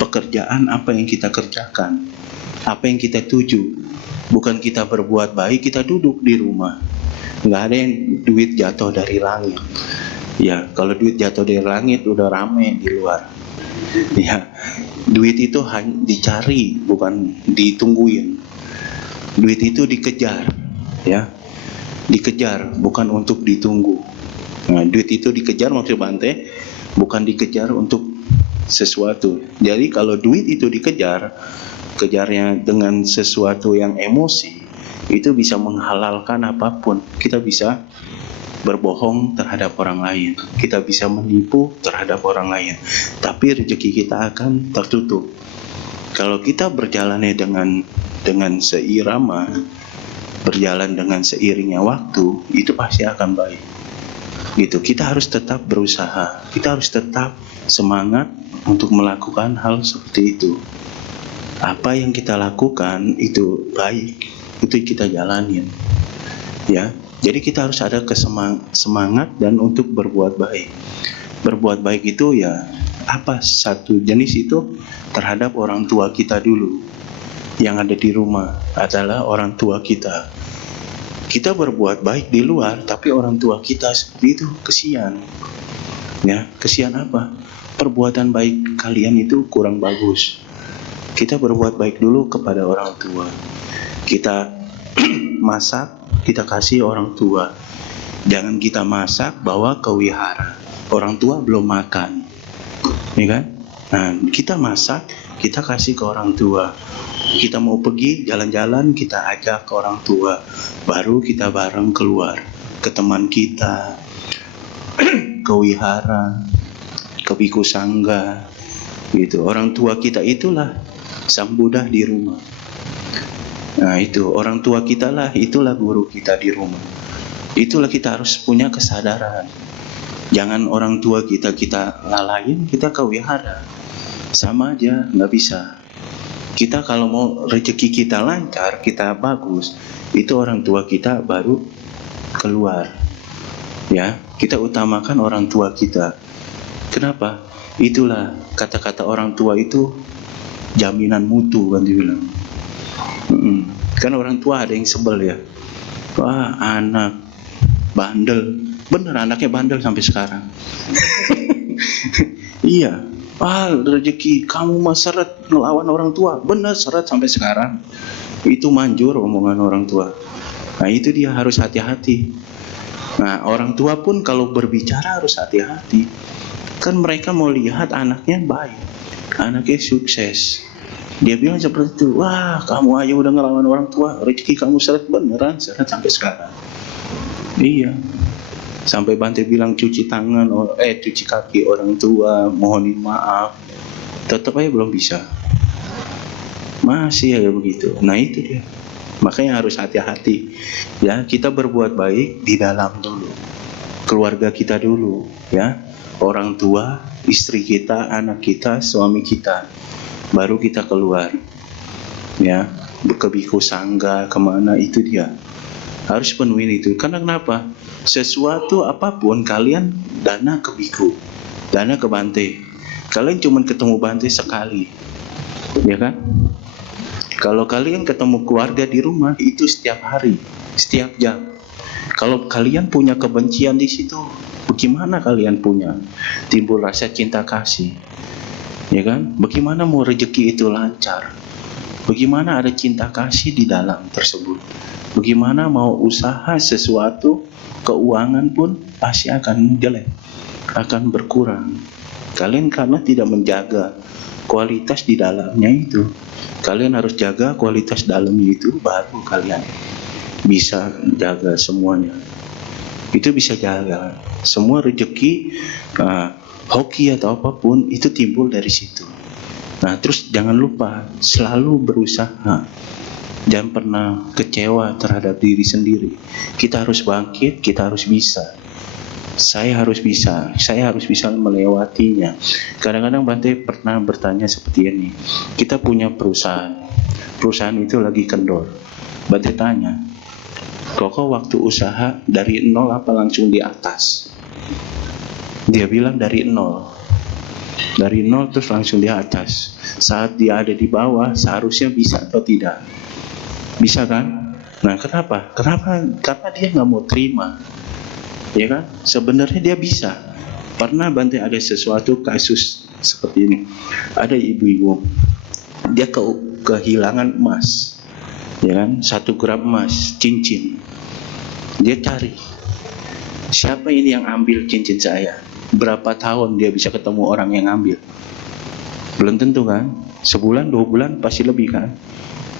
pekerjaan apa yang kita kerjakan, apa yang kita tuju. Bukan kita berbuat baik, kita duduk di rumah. Nggak ada yang duit jatuh dari langit. Ya, kalau duit jatuh dari langit udah rame di luar. Ya, duit itu hanya dicari, bukan ditungguin. Duit itu dikejar, ya, dikejar, bukan untuk ditunggu. Nah, duit itu dikejar maksud Bante, bukan dikejar untuk sesuatu. Jadi kalau duit itu dikejar, kejarnya dengan sesuatu yang emosi, itu bisa menghalalkan apapun. Kita bisa berbohong terhadap orang lain, kita bisa menipu terhadap orang lain, tapi rezeki kita akan tertutup. Kalau kita berjalannya dengan seirama, berjalan dengan seiringnya waktu, itu pasti akan baik. Gitu. Kita harus tetap berusaha, kita harus tetap semangat untuk melakukan hal seperti itu. Apa yang kita lakukan itu baik, itu kita jalanin, ya. Jadi kita harus ada semangat dan untuk berbuat baik. Berbuat baik itu ya apa? Satu jenis itu terhadap orang tua kita dulu. Yang ada di rumah adalah orang tua kita. Kita berbuat baik di luar, tapi orang tua kita seperti itu, kesian. Ya, kesian apa? Perbuatan baik kalian itu kurang bagus. Kita berbuat baik dulu kepada orang tua. Kita masak, kita kasih orang tua. Jangan kita masak bawa ke wihara, orang tua belum makan. ya kan? Nah, kita masak, kita kasih ke orang tua. Kita mau pergi jalan-jalan, kita ajak ke orang tua. Baru kita bareng keluar ke teman kita, ke wihara, ke biku sangga, gitu. Orang tua kita itulah sang Buddha di rumah. Nah, itu orang tua kita lah, itulah guru kita di rumah. Itulah kita harus punya kesadaran. Jangan orang tua kita lalain, kita ke wihara. Sama aja, nggak bisa. Kita kalau mau rezeki kita lancar, kita bagus, itu orang tua kita baru keluar. Ya, kita utamakan orang tua kita. Kenapa? Itulah kata-kata orang tua itu jaminan mutu, kan dibilang. Kan orang tua ada yang sebel ya. Wah, anak bandel. Bener, anaknya bandel sampai sekarang. Iya. Ah, rezeki kamu mah seret ngelawan orang tua. Bener, seret sampai sekarang. Itu manjur omongan orang tua. Nah, itu dia harus hati-hati. Nah, orang tua pun kalau berbicara harus hati-hati. Kan mereka mau lihat anaknya baik, anaknya sukses. Dia bilang seperti itu, wah kamu aja udah ngelawan orang tua, rezeki kamu seret, beneran seret sampai sekarang. Iya. Sampai Bante bilang cuci tangan, cuci kaki orang tua, mohonin maaf, tetap aja belum bisa. Masih aja begitu. Nah itu dia. Makanya harus hati-hati. Ya, kita berbuat baik di dalam dulu. Keluarga kita dulu, ya. Orang tua, istri kita, anak kita, suami kita. Baru kita keluar. Ya, ke biku sangga, kemana, itu dia. Harus penuhin itu. Karena kenapa? Sesuatu apapun kalian dana ke biku, dana ke Bante. Kalian cuma ketemu Bante sekali, ya kan? Kalau kalian ketemu keluarga di rumah itu setiap hari, setiap jam. Kalau kalian punya kebencian di situ, bagaimana kalian punya timbul rasa cinta kasih, ya kan? Bagaimana mau rezeki itu lancar? Bagaimana ada cinta kasih di dalam tersebut? Bagaimana mau usaha sesuatu, keuangan pun pasti akan jelek, akan berkurang. Kalian karena tidak menjaga kualitas di dalamnya itu. Kalian harus jaga kualitas dalamnya itu, baru kalian bisa jaga semuanya. Itu bisa jaga. Semua rezeki, hoki atau apapun, itu timbul dari situ. Nah, terus jangan lupa selalu berusaha. Jangan pernah kecewa terhadap diri sendiri. Kita harus bangkit, kita harus bisa. Saya harus bisa melewatinya. Kadang-kadang Bante pernah bertanya seperti ini. Kita punya perusahaan itu lagi kendor. Bante tanya, Koko waktu usaha dari nol apa langsung di atas? Dia bilang dari nol. Dari nol terus langsung di atas. Saat dia ada di bawah, seharusnya bisa atau tidak? Bisa kan? Nah, kenapa? Karena dia nggak mau terima. Ya kan? Sebenarnya dia bisa. Pernah Bante ada sesuatu kasus seperti ini. Ada ibu-ibu, dia kehilangan emas, ya kan? 1 gram emas, cincin. Dia cari, siapa ini yang ambil cincin saya? Berapa tahun dia bisa ketemu orang yang ambil? Belum tentu kan? Sebulan, 2 bulan pasti lebih kan?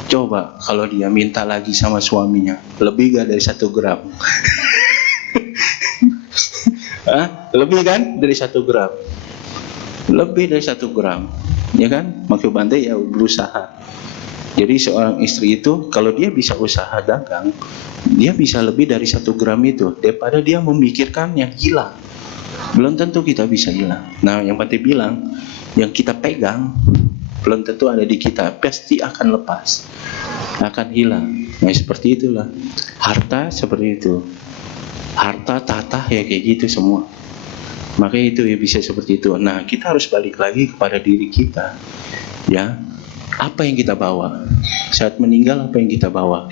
Coba kalau dia minta lagi sama suaminya, lebih gak dari 1 gram? Lebih kan dari 1 gram? Lebih dari 1 gram, ya kan? Maka Bante ya berusaha. Jadi seorang istri itu kalau dia bisa usaha dagang, dia bisa lebih dari 1 gram itu, daripada dia memikirkan yang hilang. Belum tentu kita bisa hilang. Nah, yang Bante bilang, yang kita pegang belum tentu ada di kita, pasti akan lepas, akan hilang. Nah, seperti itulah. Harta seperti itu. Harta, tahta ya kayak gitu semua. Makanya itu ya bisa seperti itu. Nah, kita harus balik lagi kepada diri kita. Ya. Apa yang kita bawa? Saat meninggal apa yang kita bawa?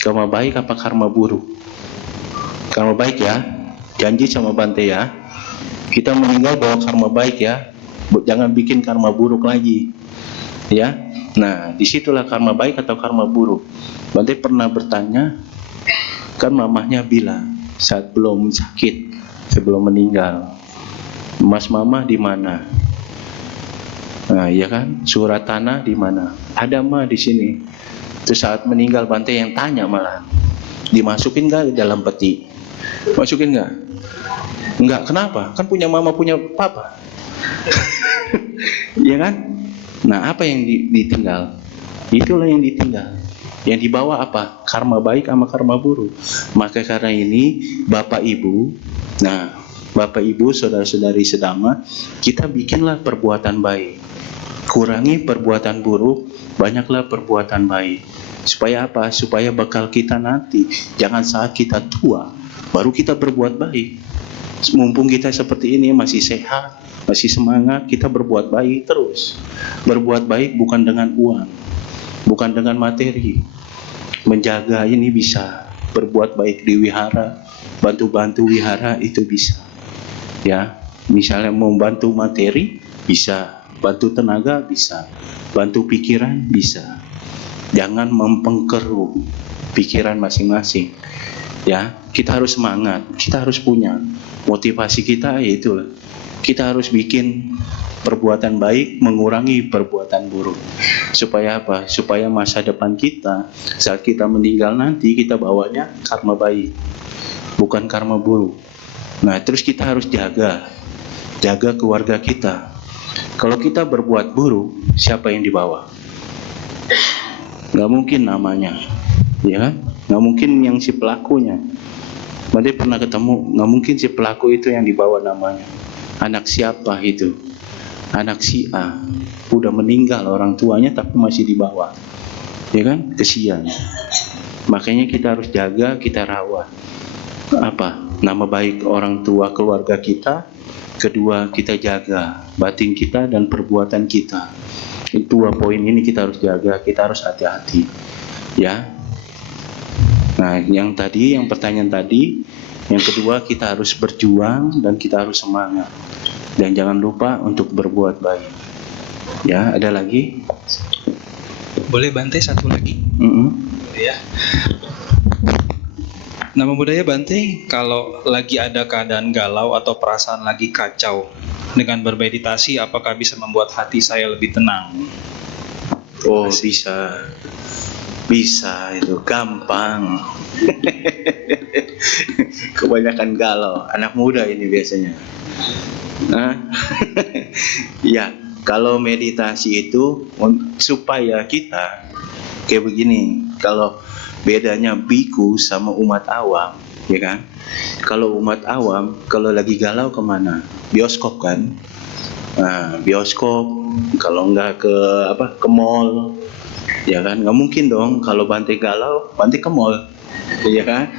Karma baik apa karma buruk? Karma baik ya. Janji sama Bante ya. Kita meninggal bawa karma baik ya. Jangan bikin karma buruk lagi. Ya. Nah, disitulah karma baik atau karma buruk. Bante pernah bertanya, kan mamahnya bilang saat belum sakit, sebelum meninggal. Mas mama di mana? Nah, ya kan? Surat tanah di mana? Ada mah di sini. Terus saat meninggal Bante yang tanya malah, dimasukin nggak dalam peti? Masukin nggak? Nggak. Kenapa? Kan punya mama, punya papa. Ya kan? Nah, apa yang ditinggal? Itulah yang ditinggal. Yang dibawa apa? Karma baik sama karma buruk. Maka karena ini, Bapak Ibu, nah, Bapak Ibu, saudara-saudari sedama, kita bikinlah perbuatan baik. Kurangi perbuatan buruk, banyaklah perbuatan baik. Supaya apa? Supaya bekal kita nanti, jangan saat kita tua, baru kita berbuat baik. Mumpung kita seperti ini, masih sehat, masih semangat, kita berbuat baik terus. Berbuat baik bukan dengan uang, bukan dengan materi. Menjaga ini bisa, berbuat baik di wihara, bantu-bantu wihara itu bisa. Ya, misalnya membantu materi bisa, bantu tenaga bisa, bantu pikiran bisa. Jangan mempengkeru pikiran masing-masing. Ya, kita harus semangat, kita harus punya motivasi kita, yaitu kita harus bikin perbuatan baik, mengurangi perbuatan buruk. Supaya apa? Supaya masa depan kita saat kita meninggal nanti kita bawanya karma baik, bukan karma buruk. Nah, terus kita harus jaga keluarga kita. Kalau kita berbuat buruk, siapa yang dibawa? Nggak mungkin namanya, ya kan? Nggak mungkin yang si pelakunya. Nanti pernah ketemu, nggak mungkin si pelaku itu yang dibawa namanya. Anak siapa itu? Anak si A, udah meninggal orang tuanya tapi masih dibawa, ya kan? Kesian. Makanya kita harus jaga, kita rawat apa? Nama baik orang tua keluarga kita. Kedua, kita jaga batin kita dan perbuatan kita. Itu dua poin ini kita harus jaga, kita harus hati-hati, ya. Nah, yang pertanyaan tadi, yang kedua kita harus berjuang dan kita harus semangat. Dan jangan lupa untuk berbuat baik. Ya, ada lagi? Boleh Bante satu lagi? Ya. Nama budaya Bante, kalau lagi ada keadaan galau atau perasaan lagi kacau, dengan bermeditasi apakah bisa membuat hati saya lebih tenang? Oh, bisa. Bisa, itu gampang. Kebanyakan galau, anak muda ini biasanya. Nah, ya, kalau meditasi itu supaya kita kayak begini. Kalau bedanya biku sama umat awam, ya kan? Kalau umat awam, kalau lagi galau kemana? Bioskop kan? Nah, bioskop. Kalau enggak ke mall, ya kan? Nggak mungkin dong. Kalau Bante galau, Bante ke mall, ya kan?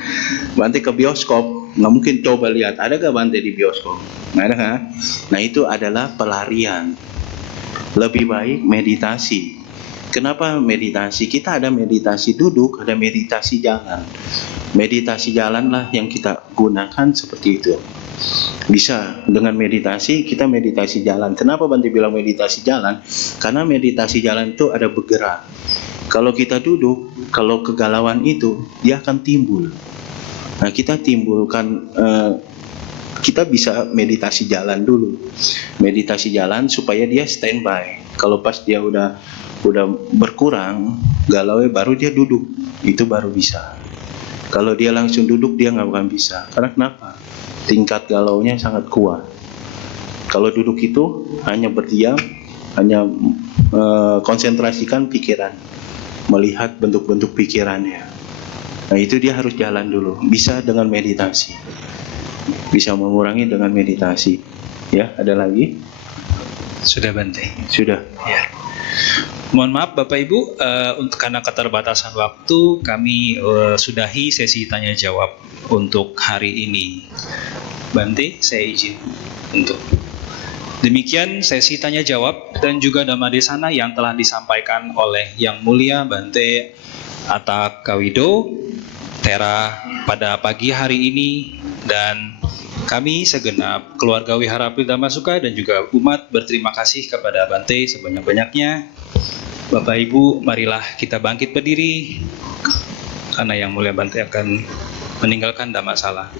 Bante ke bioskop, nggak mungkin. Coba lihat, ada gak Bante di bioskop? Nggak ada kan? Nah, itu adalah pelarian. Lebih baik meditasi. Kenapa meditasi? Kita ada meditasi duduk, ada meditasi jalan. Meditasi jalanlah yang kita gunakan seperti itu. Bisa dengan meditasi, kita meditasi jalan. Kenapa Bante bilang meditasi jalan? Karena meditasi jalan itu ada bergerak. Kalau kita duduk, kalau kegalauan itu, dia akan timbul. Nah, kita timbulkan, kita bisa meditasi jalan dulu. Meditasi jalan supaya dia standby. Kalau pas dia udah berkurang galaunya, baru dia duduk. Itu baru bisa. Kalau dia langsung duduk, dia nggak akan bisa. Karena kenapa? Tingkat galaunya sangat kuat. Kalau duduk itu hanya berdiam, hanya konsentrasikan pikiran, melihat bentuk-bentuk pikirannya. Nah, itu dia harus jalan dulu. Bisa dengan meditasi. Bisa mengurangi dengan meditasi. Ya, ada lagi? Sudah Bante. Sudah. Ya. Mohon maaf Bapak Ibu, untuk karena keterbatasan waktu, kami sudahi sesi tanya jawab untuk hari ini. Bante, saya izin untuk demikian sesi tanya jawab dan juga Dhammadesana yang telah disampaikan oleh Yang Mulia Bante Atta Kawido Tera pada pagi hari ini, dan kami segenap keluarga Wihara Abhidhamma-sukha dan juga umat berterima kasih kepada Bante sebanyak-banyaknya. Bapak Ibu, marilah kita bangkit berdiri karena Yang Mulia Bante akan meninggalkan Dhammasala.